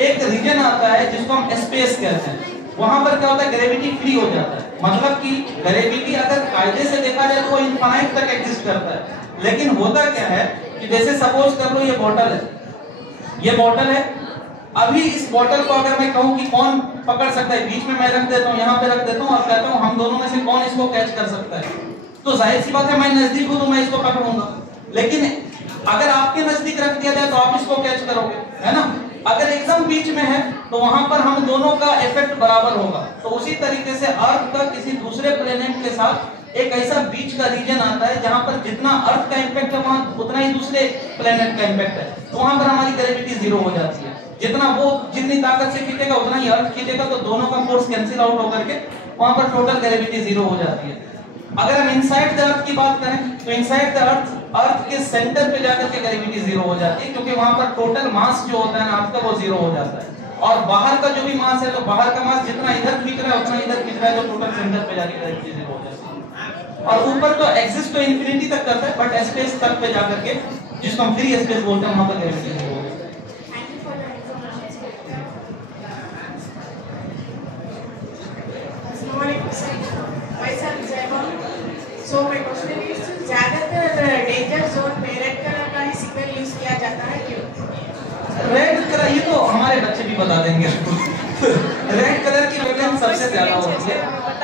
एक रीजन आता है जिसको हम स्पेस कहते हैं, वहां पर क्या होता है, ग्रेविटी फ्री हो जाता है, मतलब कि ग्रेविटी अगर कायदे से देखा जाए तो वो इनफाइनाइट तक एग्जिस्ट करता है। लेकिन होता क्या है कि जैसे सपोज कर लो ये बॉटल है, ये बॉटल है, अभी इस बॉटल को अगर मैं कहूं कि कौन पकड़ सकता है, बीच में मैं रख देता हूं, यहां पे रख देता हूं और कहता हूं हम दोनों में से कौन इसको कैच कर सकता है, तो जाहिर सी बात है मैं नजदीक हूं तो मैं इसको पकड़ूंगा। लेकिन अगर आपके नजदीक रख दिया जाए तो आप इसको कैच करोगे, है ना। अगर एकदम बीच में है तो वहां पर हम दोनों का इफेक्ट बराबर होगा। तो उसी तरीके से अर्थ का किसी दूसरे प्लेनेट के साथ एक ऐसा बीच का रीजन आता है जहां पर जितना अर्थ का इंपैक्ट है वहां उतना ही दूसरे प्लेनेट का इंपैक्ट है, तो वहां पर हमारी ग्रेविटी जीरो हो जाती है। जितना वो जितनी ताकत से खींचेगा उतना ही अर्थ खींचेगा, तो दोनों का फोर्स कैंसिल आउट होकर के वहां पर टोटल ग्रेविटी जीरो हो जाती है। अगर हम इनसाइड द अर्थ की बात करें तो इनसाइड द अर्थ के सेंटर पे जाकर के ग्रेविटी जीरो हो जाती है, क्योंकि वहां पर टोटल मास जो होता है ना अर्थ का वो जीरो हो जाता है। और बाहर का जो भी मास है, तो बाहर का मास जितना इधर खींच रहा है उतना इधर खींच रहा है, तो टोटल सेंटर पे जाकर ग्रेविटी जीरो हो जाती है। और ऊपर तो एग्जिस्ट तो इंफिनिटी तक करता है, बट स्पेस तक पे जाकर के जिसको हम फ्री स्पेस बोलते हैं वहां पर ग्रेविटी जीरो हो जाती है। So my question is, ज्यादातर डेंजर जोन में रेड कलर का ही सिग्नल यूज किया जाता है क्यों? रेड कलर, ये तो हमारे बच्चे भी बता देंगे। रेड कलर की वेवलेंथ सबसे ज्यादा होती है,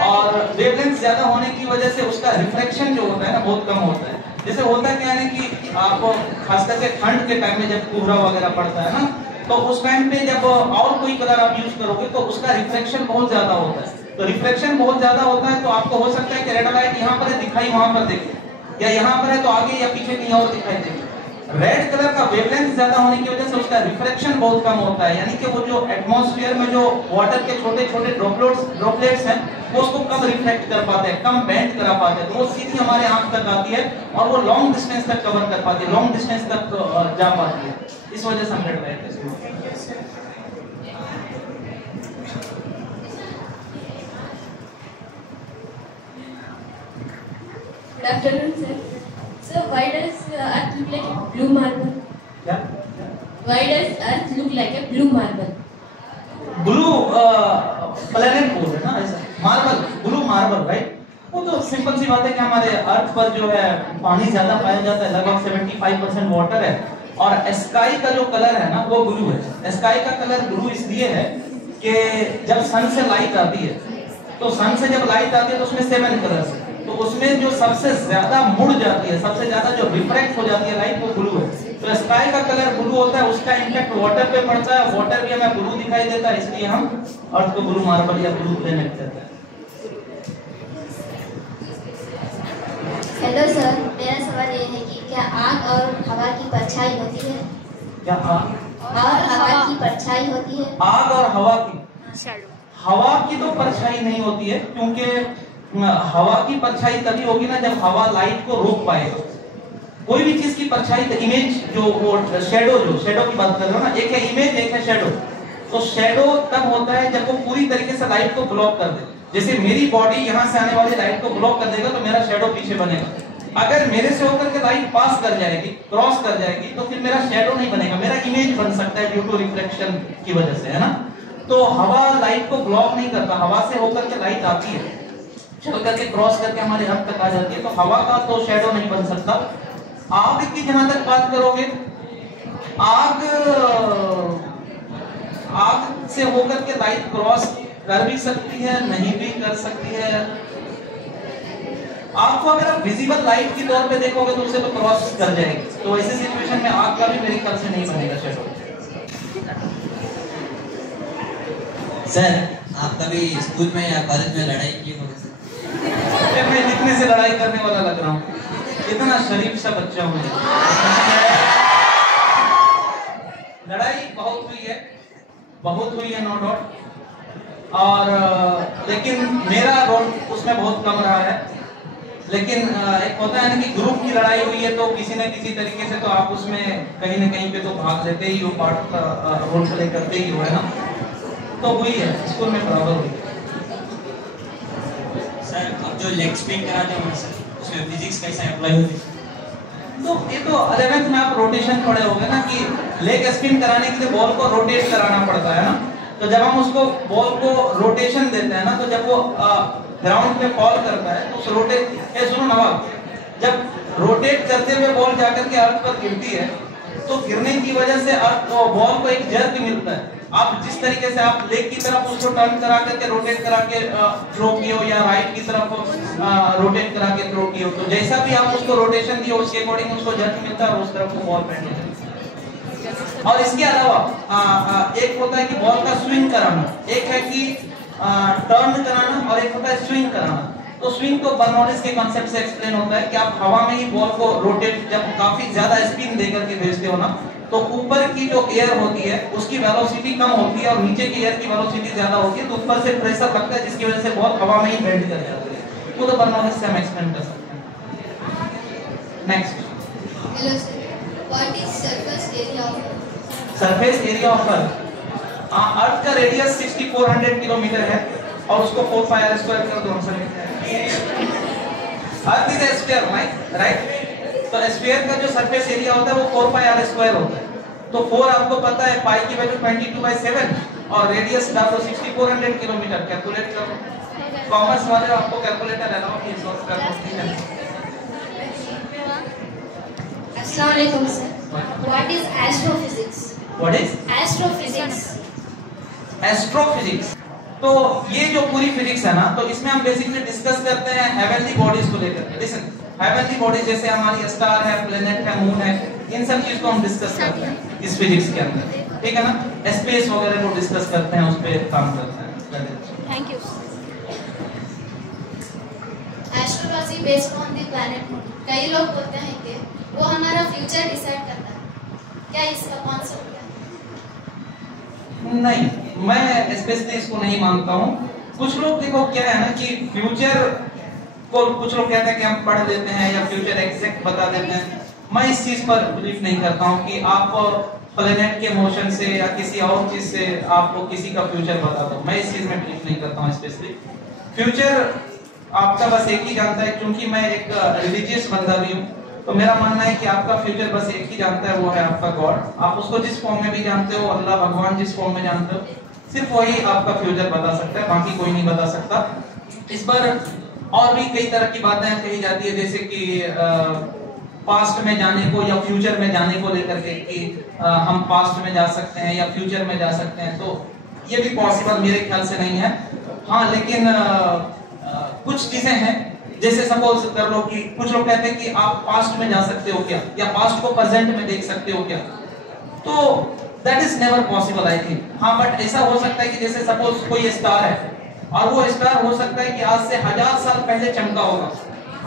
और वेवलेंथ ज्यादा होने की वजह से उसका रिफ्लेक्शन जो होता है ना बहुत कम होता है। जैसे होता क्या है कि आपको खास करके ठंड के टाइम में जब कोहरा वगैरह पड़ता है ना, तो उस टाइम पे जब और कोई कलर आप यूज करोगे तो उसका रिफ्लेक्शन बहुत ज्यादा होता है। तो रिफ्लेक्शन बहुत ज्यादा होता है तो आपको हो सकता है कि रेड लाइट यहाँ पर है दिखाई वहां पर देखे, या यहाँ पर है तो आगे या पीछे कहीं और दिखाई देगी। रेड कलर का वेवलेंथ ज्यादा होने की वजह से उसका रिफ्लेक्शन बहुत कम होता है, यानी कि वो जो एटमॉस्फेयर में जो वाटर के छोटे छोटे ड्रॉपलेट्स हैं वो उसको कम रिफ्लेक्ट कर पाते हैं, कम बेंड करा पाते हैं, तो वो सीधी हमारे आंख तक आती है और वो लॉन्ग डिस्टेंस तक कवर कर पाती है, लॉन्ग डिस्टेंस तक जा पाती है। इस वजह से हम red light Good afternoon, sir. So, why does Earth look like a blue marble? क्या? Why does Earth look like a blue marble? Blue planet बोल रहे ना, ऐसा मार्बल, ब्लू मार्बल, राइट। वो तो सिंपल सी बात है कि हमारे अर्थ पर जो है पानी ज्यादा पाया जाता है, लगभग 75% वाटर है, और स्काई का जो कलर है ना वो ब्लू है। स्काई का कलर ब्लू इसलिए है कि जब सन से लाइट आती है, तो सन से जब लाइट आती है तो उसमें 7 कलर्स है, तो उसमें जो सबसे ज्यादा मुड़ जाती है, सबसे ज्यादा जो रिफ्रैक्ट हो जाती है लाइट, वो ब्लू है। तो स्काई का कलर ब्लू होता है, उसका इंपैक्ट वाटर पे पड़ता है, वाटर भी हमें ब्लू दिखाई देता है, इसलिए हम अर्थ को ब्लू मार्बल या ब्लू प्लेनेट कहते हैं। हेलो सर, मेरा सवाल ये है कि क्या आग और हवा की परछाई होती है? क्या आग और हवा की परछाई होती है? आग और हवा की, हवा की तो परछाई नहीं होती है, क्योंकि हवा की परछाई तभी होगी ना जब हवा लाइट को रोक पाएगा। कोई भी चीज की परछाई, इमेज जो वो शैडो की बात कर रहे हो ना, एक है इमेज एक है शैडो। तो शैडो तब होता है जब वो पूरी तरीके से लाइट को ब्लॉक कर दे। जैसे मेरी बॉडी यहाँ से आने वाली लाइट को ब्लॉक कर देगा तो मेरा शैडो पीछे बनेगा, अगर मेरे से होकर के लाइट पास कर जाएगी, क्रॉस कर जाएगी, तो फिर मेरा शैडो नहीं बनेगा, मेरा इमेज बन सकता है ड्यू टू रिफ्लेक्शन की वजह से, है ना। तो हवा लाइट को ब्लॉक नहीं करता, हवा से होकर के लाइट आती है, चल करके क्रॉस करके हमारे हद तक आ जाती है, तो हवा का तो शैडो नहीं बन सकता। आग की जहां तक बात करोगे, आग से होकर के लाइट क्रॉस कर भी सकती है, नहीं भी कर सकती है। आपको अगर आप विजिबल लाइट के तौर पे देखोगे तो उसे तो क्रॉस कर जाएगी, तो ऐसे सिचुएशन में आग का भी मेरे ख्याल से नहीं बनेगा शैडो। सर आप कभी स्कूल में या कॉलेज में लड़ाई की हो? मैं दिखने से लड़ाई करने वाला लग रहा हूँ, इतना शरीफ सा बच्चा हूँ। लड़ाई बहुत हुई है नो डाउट, और लेकिन मेरा रोल उसमें बहुत कम रहा है। लेकिन एक होता है ना कि ग्रुप की लड़ाई हुई है तो किसी न किसी तरीके से तो आप उसमें कहीं न कहीं पे तो भाग लेते ही हो, पार्ट रोल प्ले करते ही हो, है ना। तो हुई है, स्कूल में बराबर हुई। सर अब जो लेग स्पिन कराते हैं सर, उसमें फिजिक्स कैसे अप्लाई होती है? तो ये तो 11th में आप रोटेशन पढ़े होंगे ना कि लेग स्पिन कराने के लिए बॉल को रोटेट कराना पड़ता है ना। तो जब हम उसको बॉल को रोटेशन देते हैं ना, तो जब वो ग्राउंड पे फॉल करता है तो उस सुनो नवाब, जब रोटेट करते हुए बॉल जाकर के अर्थ पर गिरती है तो गिरने की वजह से बॉल को एक जर्क मिलता है। आप जिस तरीके से आप लेग की तरफ उसको टर्न करा करके रोटेट करा के थ्रो किए हो, या राइट की तरफ रोटेट करा के थ्रो किए हो, तो जैसा भी आप उसको रोटेशन दिए उसके अकॉर्डिंग उसको जर्क मिलता है और उस तरफ को बॉल बैंड होता है। और इसके अलावा एक होता है कि बॉल का स्विंग कराना, एक है कि टर्न कराना, और एक होता है स्विंग कराना। तो स्विंग तो बर्नौलिस के कॉन्सेप्ट से एक्सप्लेन होता है कि आप हवा में ही बॉल को रोटेट, जब काफी ज्यादा स्पिन देकर के भेजते हो ना, तो ऊपर की जो एयर होती है उसकी वेलोसिटी कम होती है और नीचे की एयर की वेलोसिटी ज्यादा होती है, तो ऊपर से प्रेशर लगता है जिसकी वजह से बॉल हवा में ही बेंड कर जाती है। वो तो बर्नौलिस से हम एक्सप्लेन कर सकते हैं। Next. Hello sir, what is surface area of earth? Surface area of earth का रेडियस 6400 किलोमीटर है और उसको 4πr² कर दो, आंसर लिखते हैं। Earth is a sphere, right. तो स्फीयर का जो सरफेस एरिया होता है वो 4πr² होता है। तो 4 आपको पता है, पाई की वैल्यू 22/7 और रेडियस डाल दो 6400 किलोमीटर, कैलकुलेट करो। कॉमर्स वाले आपको कैलकुलेटर अलाउ नहीं, सॉल्व कर सकते हैं। अस्सलाम वालेकुम sir, what is astrophysics? What is astrophysics? Astrophysics तो ये जो पूरी फिजिक्स है ना, तो इसमें हम बेसिकली डिस्कस करते हैं हेवनली बॉडीज को लेकर। लिसन, हेवनली बॉडीज जैसे हमारी स्टार है, प्लेनेट है, मून है, इन सब चीज को हम डिस्कस करते हैं इस फिजिक्स के अंदर, ठीक है ना। स्पेस वगैरह को डिस्कस करते हैं, उस पर काम करते हैं। Thank you. Astrology based on the planet moon, कई लोग बोलते हैं कि वो हमारा फ्यूचर डिसाइड करता है, क्या इसका कॉन्सेप्ट है? नहीं, मैं स्पेशली इसको नहीं मानता हूँ। कुछ लोग देखो क्या है ना कि फ्यूचर को कुछ लोग कहते हैं कि हम पढ़ लेते हैं या फ्यूचर एग्जैक्ट बता देते हैं। मैं इस चीज पर बिलीव नहीं करता हूँ कि आप प्लेनेट के मोशन से या किसी और चीज से आपको किसी का फ्यूचर बता दो। मैं इस चीज में बिलीव नहीं करता हूँ। स्पेशली फ्यूचर आपका बस एक ही जानता है, क्योंकि मैं एक रिलीजियस बंदा भी हूँ, तो मेरा मानना है कि आपका फ्यूचर बस एक ही जानता है, वो है आपका गॉड। आप उसको जिस फॉर्म में भी जानते हो, अल्लाह भगवान जिस फॉर्म में जानते हो, सिर्फ वही आपका फ्यूचर बता सकता है, बाकी कोई नहीं बता सकता। इस पर और भी कई तरह की बातें कही जाती है, जैसे कि पास्ट में जाने को या फ्यूचर में जाने को लेकर के कि हम पास्ट में जा सकते हैं या फ्यूचर में जा सकते हैं, तो ये भी पॉसिबल मेरे ख्याल से नहीं है। हाँ, लेकिन कुछ चीजें हैं, जैसे सपोज कर लो कि कुछ लोग कहते हैं कि आप पास्ट में जा सकते हो क्या, या पास्ट को प्रेजेंट में देख सकते हो क्या, तो that is never possible I think. हाँ, बट ऐसा हो सकता है कि जैसे सपोज कोई स्टार है और वो स्टार हो सकता है कि आज से 1000 साल पहले चमका होगा,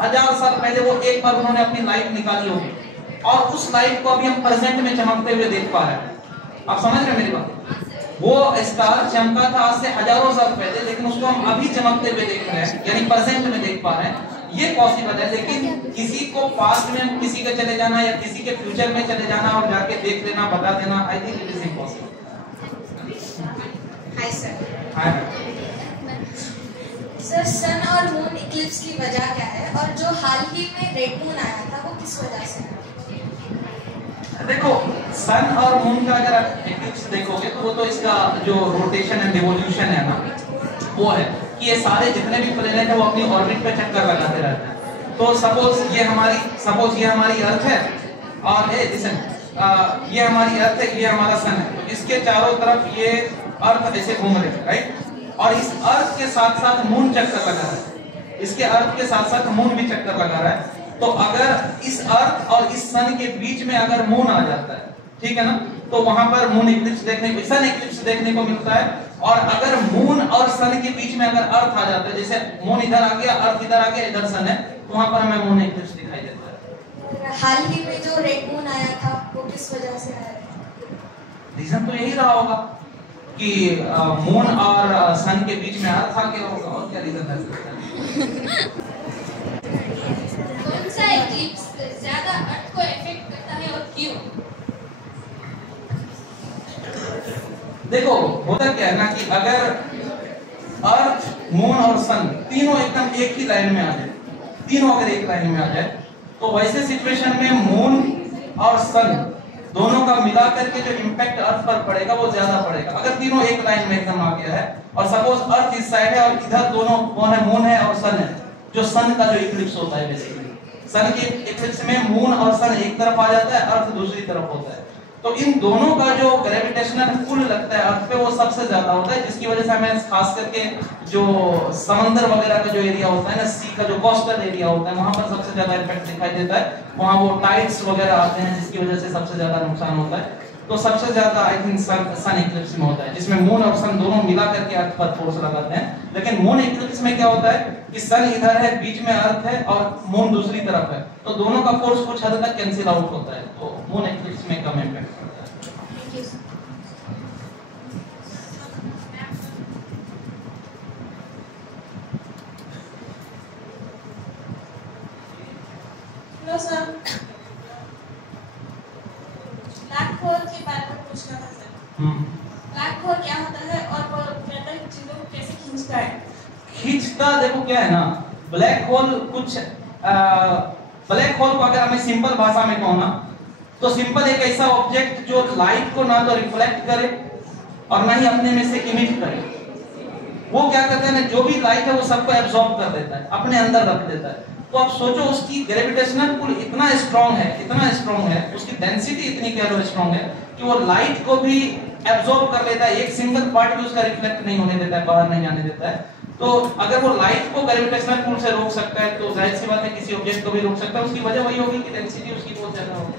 1000 साल पहले वो एक बार उन्होंने अपनी लाइट निकाली होगी और उस लाइट को अभी हम प्रेजेंट में चमकते हुए देख पा रहे हैं। आप समझ रहे हैं मेरी बात? वो स्टार चमका था आज से हजारों साल पहले, लेकिन उसको हम अभी चमकते हुए देख रहे हैं, यानी प्रेजेंट में देख पा रहे हैं। ये पॉसिबल है, लेकिन किसी को पास्ट में किसी के चले जाना या किसी के फ्यूचर में चले जाना और जाके देख लेना, बता देना, I think it is impossible. Hi sir. Hi sir, sun और मून इक्लिप्स की वजह क्या है, और जो हाल ही में रेड मून आया था वो किस वजह से? देखो सन और मून का अगर आप इक्लिप्स देखोगे तो वो तो इसका जो रोटेशन एंड रिवोल्यूशन है ना, वो है कि ये सारे जितने भी प्लेनेट है वो अपनी ऑर्बिट पे चक्कर लगाते रहते हैं। तो सपोज ये हमारी अर्थ है और ये हमारी अर्थ है, ये हमारा सन है। तो इसके चारों तरफ ये अर्थ ऐसे घूम रहे हैं, राइट? और इस अर्थ के साथ साथ मून चक्कर लगा रहा है, इसके अर्थ के साथ साथ मून भी चक्कर लगा रहा है। तो अगर इस अर्थ और इस सन के बीच में अगर मून आ जाता है, ठीक है ना, तो वहां पर मून इक्लिप्स सन इक्लिप्स देखने को मिलता है। और अगर मून और सन के बीच में अगर अर्थ आ जाता है, जैसे मून इधर आ गया, अर्थ इधर आ गया, इधर सन है, तो वहां पर हमें मून इक्लिप्स दिखाई देता है। हाल ही में जो रेड मून आया था वो किस वजह से आया? रीजन तो यही रहा होगा कि मून और सन के बीच में अर्थ आ गया होगा, और क्या रीजन है? कौन सा इक्लिप्स ज्यादा अर्थ को इफेक्ट करता है और क्यों? देखो होता क्या है ना कि अगर अर्थ, मून और सन तीनों एकदम एक ही लाइन में आ जाए, तीनों अगर एक लाइन में आ जाए, तो वैसे सिचुएशन में मून और सन दोनों का मिला करके जो इम्पैक्ट अर्थ पर पड़ेगा वो ज्यादा पड़ेगा। अगर तीनों एक लाइन में एकदम आ गया है और सपोज अर्थ इस साइड है और इधर दोनों कौन है, मून है और सन है, जो सन का जो इक्लिप्स होता है, बेसिकली सन के इक्लिप्स में मून और सन एक तरफ आ जाता है, अर्थ दूसरी तरफ होता है। तो इन दोनों का जो ग्रेविटेशनल पुल लगता है अर्थ पे वो सबसे ज्यादा होता है, जिसकी वजह से हमें खास करके जो समंदर वगैरह का जो एरिया होता है ना, सी का जो कोस्टल एरिया होता है, वहां पर सबसे ज्यादा इफेक्ट दिखाई देता है। वहां वो टाइड्स वगैरह आते हैं जिसकी वजह से सबसे ज्यादा नुकसान होता है। तो सबसे ज्यादा आई थिंक सन इक्लिप्स में होता है, जिसमें मून और सन दोनों मिला करके अर्थ पर फोर्स लगाते हैं। लेकिन मून इक्लिप्स में क्या होता है कि सन इधर है, बीच में अर्थ है और मून दूसरी तरफ है, तो दोनों का फोर्स कुछ हद तक कैंसिल आउट होता है। तो मून इक्लिप्स में कम इम्पैक्ट होता है। हेलो सर, ब्लैक होल के बारे में पूछना था सर। ब्लैक होल क्या होता है और वो मेटल चीजों को कैसे खींचता है? खींचता देखो क्या है ना, ब्लैक होल कुछ ब्लैक होल को अगर हमें सिंपल भाषा में कहूं ना, तो सिंपल एक ऐसा ऑब्जेक्ट जो लाइट को ना तो रिफ्लेक्ट करे और ना ही अपने में से इमिट करे। वो क्या करता है ना, जो भी लाइट है वो सबको एब्जॉर्ब कर देता है, अपने अंदर रख देता है। तो आप सोचो उसकी ग्रेविटेशनल पुल इतना स्ट्रांग है, उसकी डेंसिटी इतनी कह लो स्ट्रांग है कि वो लाइट को भी एब्जॉर्ब कर लेता है, एक सिंगल पार्ट भी उसका रिफ्लेक्ट नहीं होने देता है, बाहर नहीं जाने देता है। तो अगर वो लाइट को ग्रेविटेशनल पुल से रोक सकता है तो जाहिर सी बात है किसी ऑब्जेक्ट को भी रोक सकता है। उसकी वजह वही होगी कि डेंसिटी उसकी बहुत ज्यादा होगी,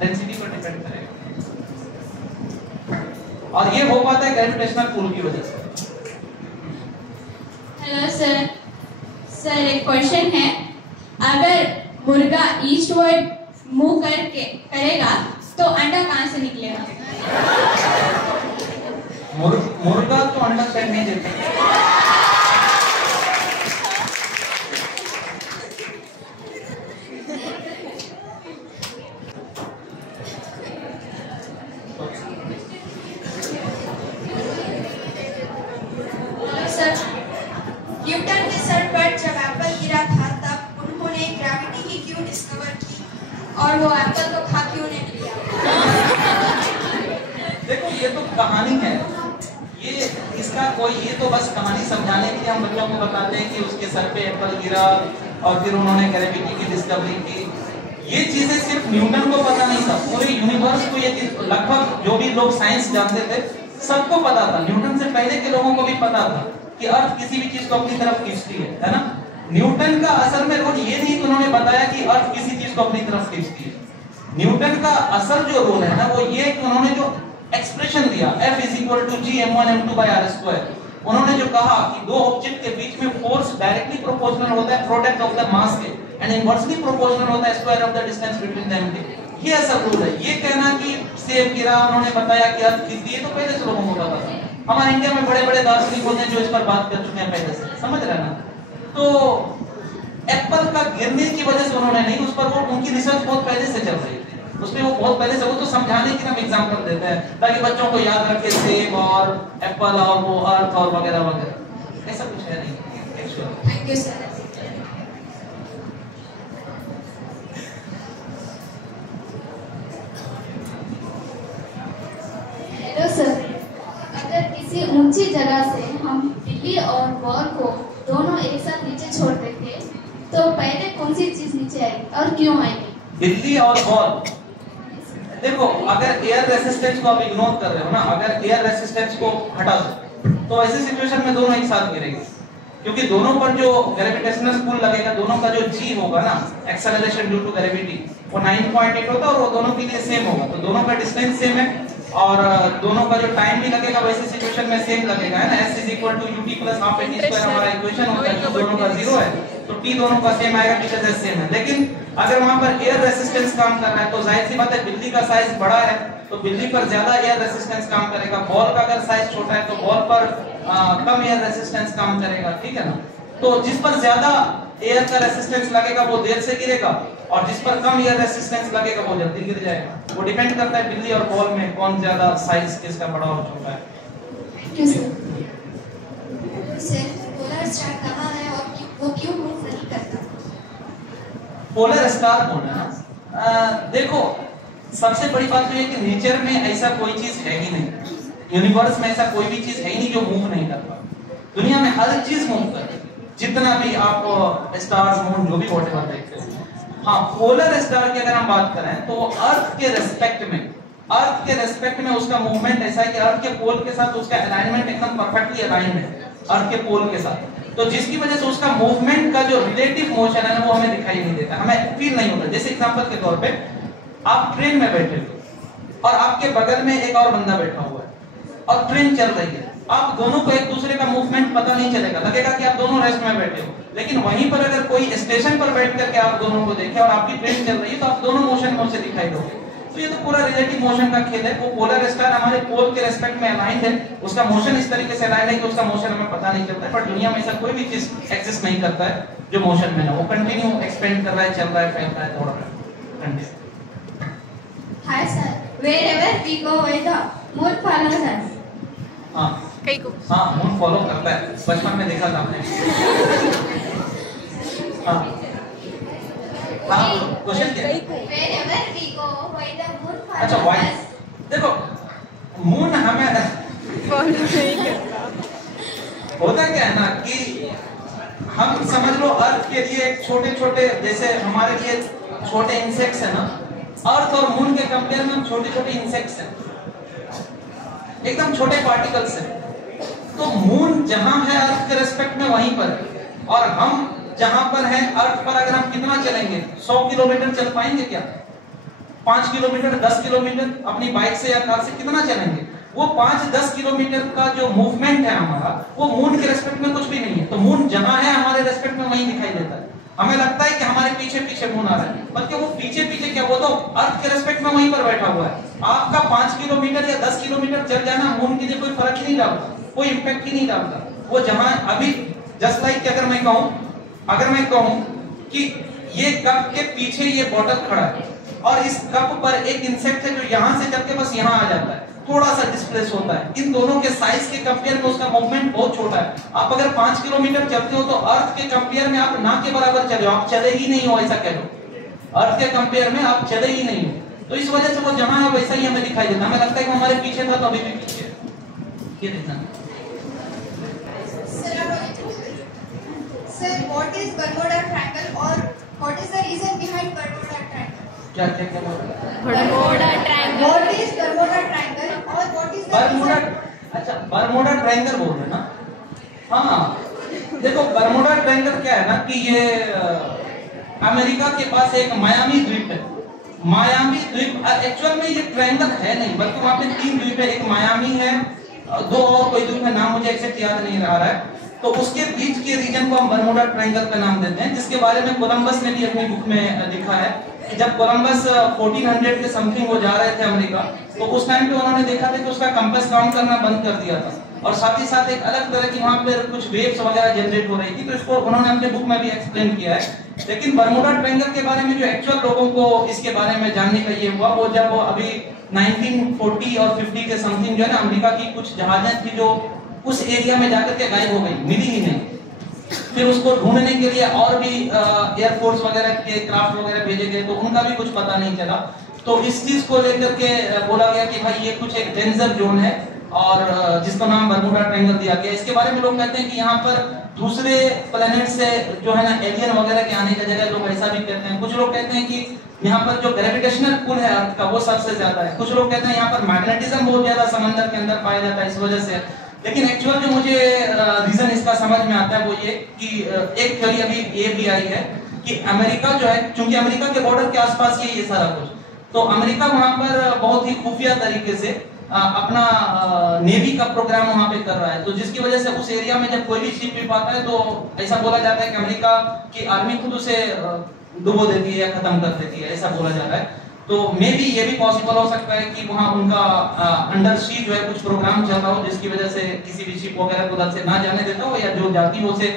डेंसिटी पर डिपेंड करेगा, और ये हो पाता है ग्रेविटेशनल पुल की वजह से। हेलो सर, एक क्वेश्चन है, अगर मुर्गा ईस्टवर्ड मूव करेगा तो अंडा कहां से निकलेगा? मुर्गा तो अंडा शायद नहीं देता। न्यूटन के सर पर जब एप्पल गिरा था तब उन्होंने ग्रेविटी की क्यों डिस्कवर की और वो एप्पल को खा क्यों नहीं लिया? देखो ये तो कहानी है, ये तो बस कहानी समझाने के लिए हम बच्चों को बताते हैं कि उसके सर पे एप्पल गिरा और फिर उन्होंने ग्रेविटी की डिस्कवरी की। ये चीजें सिर्फ न्यूटन को पता नहीं था, पूरे यूनिवर्स को ये लगभग जो भी लोग साइंस जानते थे सबको पता था। न्यूटन से पहले के लोगों को भी पता था कि अर्थ किसी भी चीज को अपनी तरफ खींचती है ना। न्यूटन का असल में रोल ये नहीं कि उन्होंने बताया कि अर्थ किसी चीज को अपनी तरफ खींचती है। न्यूटन का असल जो रोल है ना वो ये कि उन्होंने जो एक्सप्रेशन दिया F = g(m1m2/r²), उन्होंने जो कहा कि दो ऑब्जेक्ट के बीच में फोर्स डायरेक्टली प्रोपोर्शनल होता है प्रोडक्ट ऑफ द मास के एंड इनवर्सली प्रोपोर्शनल होता है square of the distance between them के। ये असल रूल है। ये कहना कि सेब गिरा, उन्होंने बताया कि अर्थ खींचती है, तो पहले से लोगों को पता था। हमारे इंडिया में बड़े-बड़े दार्शनिक होते हैं जो इस पर बात कर चुके हैं पहले से, समझ रहे ना। तो एप्पल का गिरने की वजह से उन्होंने नहीं, उस पर वो उनकी रिसर्च बहुत पहले से चल रही थी, उसमें वो बहुत पहले से, वो तो समझाने की हम एग्जांपल देते हैं ताकि बच्चों को याद रखे सेब और एप्पल और वो अर्थ और वगैरह वगैरह, ऐसा कुछ है नहीं। Thank you sir. ऊंची जगह से हम बिल्ली और बॉल को दोनों एक साथ नीचे छोड़ देंगे तो पहले कौन सी चीज नीचे आएगी और क्यों आएगी? बिल्ली और बॉल। देखो, अगर एयर रेसिस्टेंस को आप इग्नोर कर रहे हो ना, अगर एयर रेसिस्टेंस को हटा दो तो ऐसी सिचुएशन में दोनों एक साथ गिरेंगे, क्योंकि दोनों पर जो ग्रेविटेशनल पुल लगेगा, दोनों का जो g होगा ना, एक्सेलरेशन ड्यू टू ग्रेविटी, वो 9.8 होता है और वो दोनों के लिए सेम होगा। तो दोनों का डिस्टेंस सेम है और दोनों का जो टाइम भी लगेगा वैसी सिचुएशन में सेम लगेगा, है ना। s = ut + ½ at² हमारा इक्वेशन होता है, दोनों का 0 है तो t दोनों का सेम आएगा, बिकॉज़ s सेम है। लेकिन अगर वहां पर एयर रेसिस्टेंस काम कर रहा है तो जाहिर सी बात है बिल्ली का साइज बड़ा है तो बिल्ली पर ज्यादा एयर रेसिस्टेंस काम करेगा। बॉल का अगर साइज छोटा है तो बॉल पर कम एयर रेसिस्टेंस काम करेगा, ठीक है ना। तो जिस पर ज्यादा एयर का रेसिस्टेंस लगेगा वो देर से गिरेगा और जिस पर कम एयर रेसिस्टेंस लगेगा वो जल्दी गिर जाएगा। वो डिपेंड करता है बिल्ली और बॉल में कौन ज्यादा साइज किसका बड़ा और छोटा है। Thank you sir. Polar star कहां है और वो क्यों मूव नहीं करता? पोलर स्टार कौन है ना? देखो, सबसे बड़ी बात तो ये कि नेचर में ऐसा कोई चीज है ही नहीं, यूनिवर्स में ऐसा कोई भी चीज है ही नहीं जो मूव नहीं करता। दुनिया में हर चीज मूव करती है, जितना भी आप स्टार्स, मून, जो भी व्हाटएवर देखते हो। हाँ, पोलर स्टार की अगर हम बात करें तो अर्थ के रेस्पेक्ट में उसका मूवमेंट ऐसा है कि अर्थ के पोल के साथ उसका अलाइनमेंट एकदम परफेक्टली अलाइन है अर्थ के पोल के साथ, तो जिसकी वजह से उसका मूवमेंट का जो रिलेटिव मोशन है ना वो हमें दिखाई नहीं देता, हमें फील नहीं होता। जैसे एग्जांपल के तौर पे आप ट्रेन में बैठे हो और आपके बगल में एक और बंदा बैठा हुआ है और ट्रेन चल रही है, आप दोनों को एक दूसरे का मूवमेंट पता नहीं चलेगा, लगेगा कि आप दोनों रेस्ट में बैठे हो। लेकिन वहीं पर अगर कोई स्टेशन पर बैठ करके आप दोनों को देखे और आपकी ट्रेन चल रही है तो आप दोनों मोशन में उसे दिखाई दोगे। तो ये तो पूरा रिलेटिव मोशन का खेल है। वो पोलर स्टार हमारे पोल के रेस्पेक्ट में अलाइंड है, उसका मोशन इस तरीके से अलाइंड है कि उसका मोशन हमें पता नहीं चलता है। पर दुनिया में ऐसा कोई भी चीज एक्सिस्ट नहीं करता है जो मोशन में ना, वो कंटिन्यू एक्सपेंड कर रहा है, चल रहा है, फैल रहा है, दौड़ रहा है, continue. Hi sir, wherever we go, the moon follows us. हाँ, हाँ, मून फॉलो करता है, बचपन में देखा था आपने। हाँ, क्वेश्चन क्या है? Wherever we go, why the moon follows अच्छा, वाई us? देखो, मून हमें फॉलो नहीं करता। होता क्या है ना कि हम समझ लो अर्थ के लिए छोटे-छोटे, जैसे हमारे लिए छोटे इंसेक्ट्स है ना, अर्थ और मून के कंपेयर में हम छोटे-छोटे इंसेक्ट्स हैं, एकदम छोटे पार्टिकल्स हैं। तो मून जहां है अर्थ के रेस्पेक्ट में वहीं पर है, और हम जहां पर हैं अर्थ पर अगर हम कितना चलेंगे, 100 किलोमीटर चल पाएंगे क्या? 5 किलोमीटर, 10 किलोमीटर अपनी बाइक से या कार से कितना चलेंगे? वो 5-10 किलोमीटर का जो मूवमेंट है हमारा, वो मून के रेस्पेक्ट में कुछ भी नहीं है। तो मून जहां है हमारे रेस्पेक्ट में वहीं दिखाई देता है। हमें लगता है कि हमारे पीछे पीछे मून आ रहा है, बल्कि वो पीछे पीछे क्या, वो तो अर्थ के रेस्पेक्ट में वहीं पर बैठा हुआ है। आपका 5 किलोमीटर या 10 किलोमीटर चल जाना मून के लिए कोई फर्क ही नहीं डालता, कोई इंपैक्ट ही नहीं डालता। वो जहां अभी जस्ट लाइक अगर मैं कहूं कि ये कप के पीछे ये बॉटल खड़ा है और इस कप पर एक इंसेक्ट है जो यहां से चल के बस यहां आ जाता है, थोड़ा सा डिस्प्लेस होता है। इन दोनों के साइज के कंपेयर में उसका मूवमेंट बहुत छोटा है। आप अगर 5 किलोमीटर चलते हो तो अर्थ के कंपेयर में आप ना के बराबर चले हो, आप चले ही नहीं हो, ऐसा कह लो। अर्थ के कंपेयर में आप चले ही नहीं हो। तो इस वजह से वो जहां है वैसा ही हमें दिखाई देता है। हमें लगता है कि हमारे पीछे था तो अभी भी पीछे है। ये देखना Sir, what is Bermuda Triangle or what is the reason behind Bermuda Triangle? क्या क्या क्या बोल रहा है? Bermuda Triangle. What is Bermuda Triangle or what is the Bermuda, अच्छा बरमूडा ट्रायंगल बोल रहे हैं ना? हाँ, देखो बरमूडा ट्रायंगल क्या है ना कि ये अमेरिका के पास एक मायामी द्वीप है। मायामी द्वीप एक्चुअल में ये ट्रायंगल है नहीं, बल्कि वहाँ पे 3 द्वीप है। एक मायामी है, 2 और कोई द्वीप है, नाम मुझे एग्जैक्ट याद नहीं आ रहा है। तो उसके बीच के रीजन को हम बरमूडा ट्रायंगल का नाम देते हैं, जिसके बारे में कोलंबस ने भी अपनी बुक में लिखा है कि जब कोलंबस 1400 के समथिंग वो जा रहे थे अमेरिका, तो उस टाइम पे उन्होंने देखा था कि उसका कंपास काउंट करना बंद कर दिया था, और साथ ही साथ एक अलग तरह की वहां पे कुछ वेव्स वगैरह जनरेट हो रही थी। तो इसको उन्होंने अपने बुक में भी एक्सप्लेन किया है। लेकिन बरमूडा ट्रायंगल के बारे में जो एक्चुअल लोगों को इसके बारे में जानने का ये हुआ, वो जब अभी 1940 और 50 के समथिंग जो है ना, अमेरिका की कुछ जहाजें थी जो उस एरिया में जाकर के गायब हो गई, मिली ही नहीं। फिर उसको ढूंढने के लिए और भी एयरफोर्स वगैरह के क्राफ्ट वगैरह भेजे गए, तो उनका भी कुछ पता नहीं चला। तो इस चीज को लेकर के बोला गया कि भाई ये कुछ एक डेंजर जोन है और जिसका नाम बरमूडा ट्रायंगल दिया गया। इसके बारे में लोग कहते हैं कि यहाँ पर दूसरे प्लेनेट से जो है ना एलियन वगैरह के आने का जगह, लोग ऐसा भी कहते हैं। कुछ लोग कहते हैं कि यहाँ पर जो ग्रेविटेशनल पुल है अर्थ का वो सबसे ज्यादा है। कुछ लोग कहते हैं यहाँ पर मैग्नेटिज्म बहुत ज्यादा समंदर के अंदर पाया जाता है इस वजह से। लेकिन एक्चुअल जो मुझे रीजन इसका समझ में आता है वो ये कि एक थ्योरी अभी ये भी आई है कि अमेरिका जो है, चूंकि अमेरिका के बॉर्डर के आसपास ये सारा कुछ, तो अमेरिका वहां पर बहुत ही खुफिया तरीके से अपना नेवी का प्रोग्राम वहां पे कर रहा है। तो जिसकी वजह से उस एरिया में जब कोई भी शिप भी पाता है तो ऐसा बोला जाता है कि अमेरिका की आर्मी खुद उसे डुबो देती है या खत्म कर देती है, ऐसा बोला जाता है। तो मे बी ये भी पॉसिबल हो सकता है कि वहां उनका अंडर सी जो है कुछ प्रोग्राम चल रहा हो जिसकी वजह से किसी भी शिप वगैरह को उधर से ना जाने देता हो या जो जाती हो उसे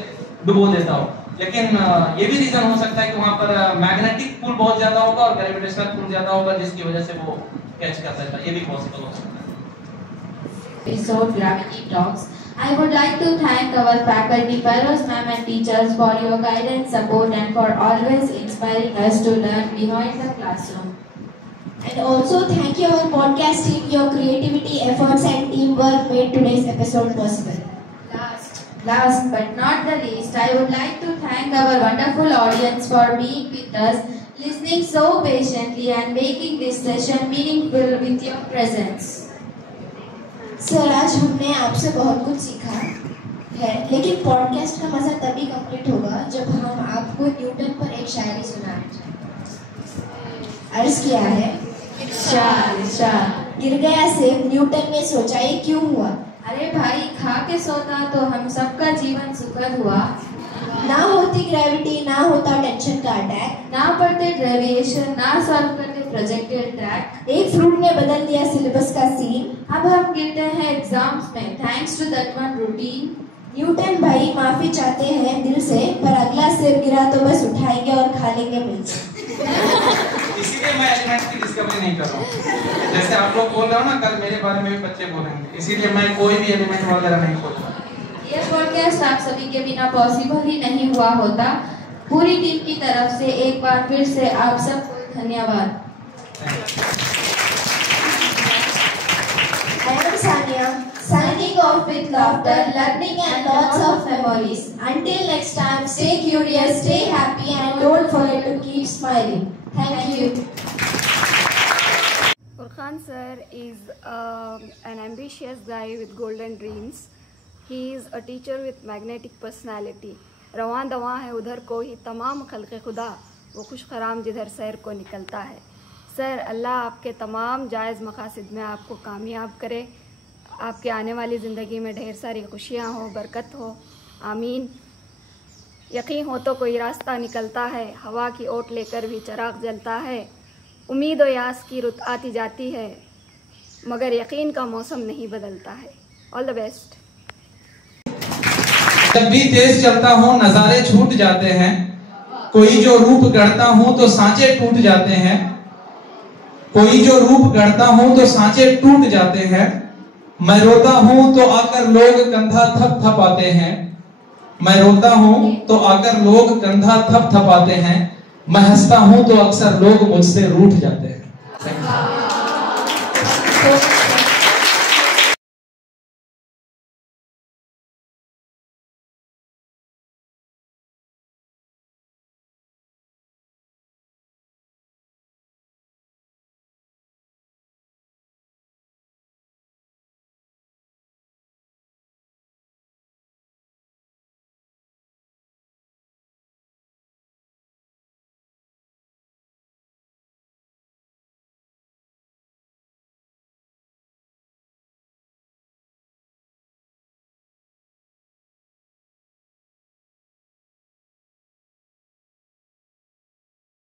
डुबो देता हो। लेकिन ये भी रीजन हो सकता है कि वहां पर मैग्नेटिक पुल बहुत ज्यादा होगा और ग्रेविटेशनल पुल ज्यादा होगा जिसकी वजह से वो कैच कर सकता है। ये भी पॉसिबल हो सकता है। Episode Gravity Talks. I would like to thank our faculty, fellows, ma'am and teachers for your guidance, support and for always inspiring us to learn behind the classroom. And also thank you our podcast team, your creativity, efforts and teamwork made today's episode possible. Last but not the least, I would like to thank our wonderful audience for being with us, listening so patiently and making this session meaningful with your presence. Sir, आज हमने आपसे बहुत कुछ सीखा है, लेकिन पॉडकास्ट का मजा तभी कंप्लीट होगा जब हम आपको न्यूटन पर एक शायरी सुनाएं। अर्ज किया है, गिर गया सेब, न्यूटन ने सोचा ये क्यों हुआ? अरे भाई, खा के सोता तो हम सबका जीवन सुखद हुआ। ना होती ग्रेविटी, ना होता टेंशन का अटैक, ना पढ़ते डेरिवेशन, ना सॉल्व करते प्रोजेक्टेड ट्रैक। एक फ्रूट ने बदल दिया सिलेबस का सीन, अब हम गिरते हैं एग्जाम्स में thanks to that one routine. Newton भाई माफी चाहते हैं दिल से, पर अगला सेब गिरा तो बस उठाएंगे और खा लेंगे मिलकर। इसीलिए मैं एलिमेंट्स की डिस्कवरी नहीं कर रहा हूँ। जैसे आप लोग बोल रहे हो ना, कल मेरे बारे में भी बच्चे बोलेंगे, इसीलिए मैं कोई भी एलिमेंट वगैरह नहीं खोल रहा। ये पॉडकास्ट आप सभी के बिना पॉसिबल ही नहीं हुआ होता। पूरी टीम की तरफ से एक बार फिर से आप सबको धन्यवाद। I am Sania, signing off with laughter, learning and lots of memories. Until next time, stay curious, stay happy and don't forget to keep smiling. Thank you. Furqan sir is an ambitious guy with golden dreams. He is a teacher with magnetic personality. रवां दवां है उधर को ही तमाम खल्क़े खुदा, वो खुश खराम जिधर सैर को निकलता है। सर, अल्लाह आपके तमाम जायज़ मकासद में आपको कामयाब करे, आपके आने वाली ज़िंदगी में ढेर सारी खुशियाँ हो, बरकत हो, आमीन। यकीन हो तो कोई रास्ता निकलता है, हवा की ओट लेकर भी चराग जलता है। उम्मीद और यास की रुत आती जाती है, मगर यकीन का मौसम नहीं बदलता है। All the best. जब भी तेज चलता हूँ नजारे छूट जाते हैं, कोई जो रूप गढ़ता हूँ तो सांचे टूट जाते हैं, कोई जो रूप गढ़ता हूँ तो सांचे टूट जाते हैं। मैं रोता हूँ तो आकर लोग कंधा थप थपाते हैं, मैं रोता हूँ तो आकर लोग कंधा थप थपाते हैं, मैं हंसता हूँ तो अक्सर लोग मुझसे रूठ जाते हैं।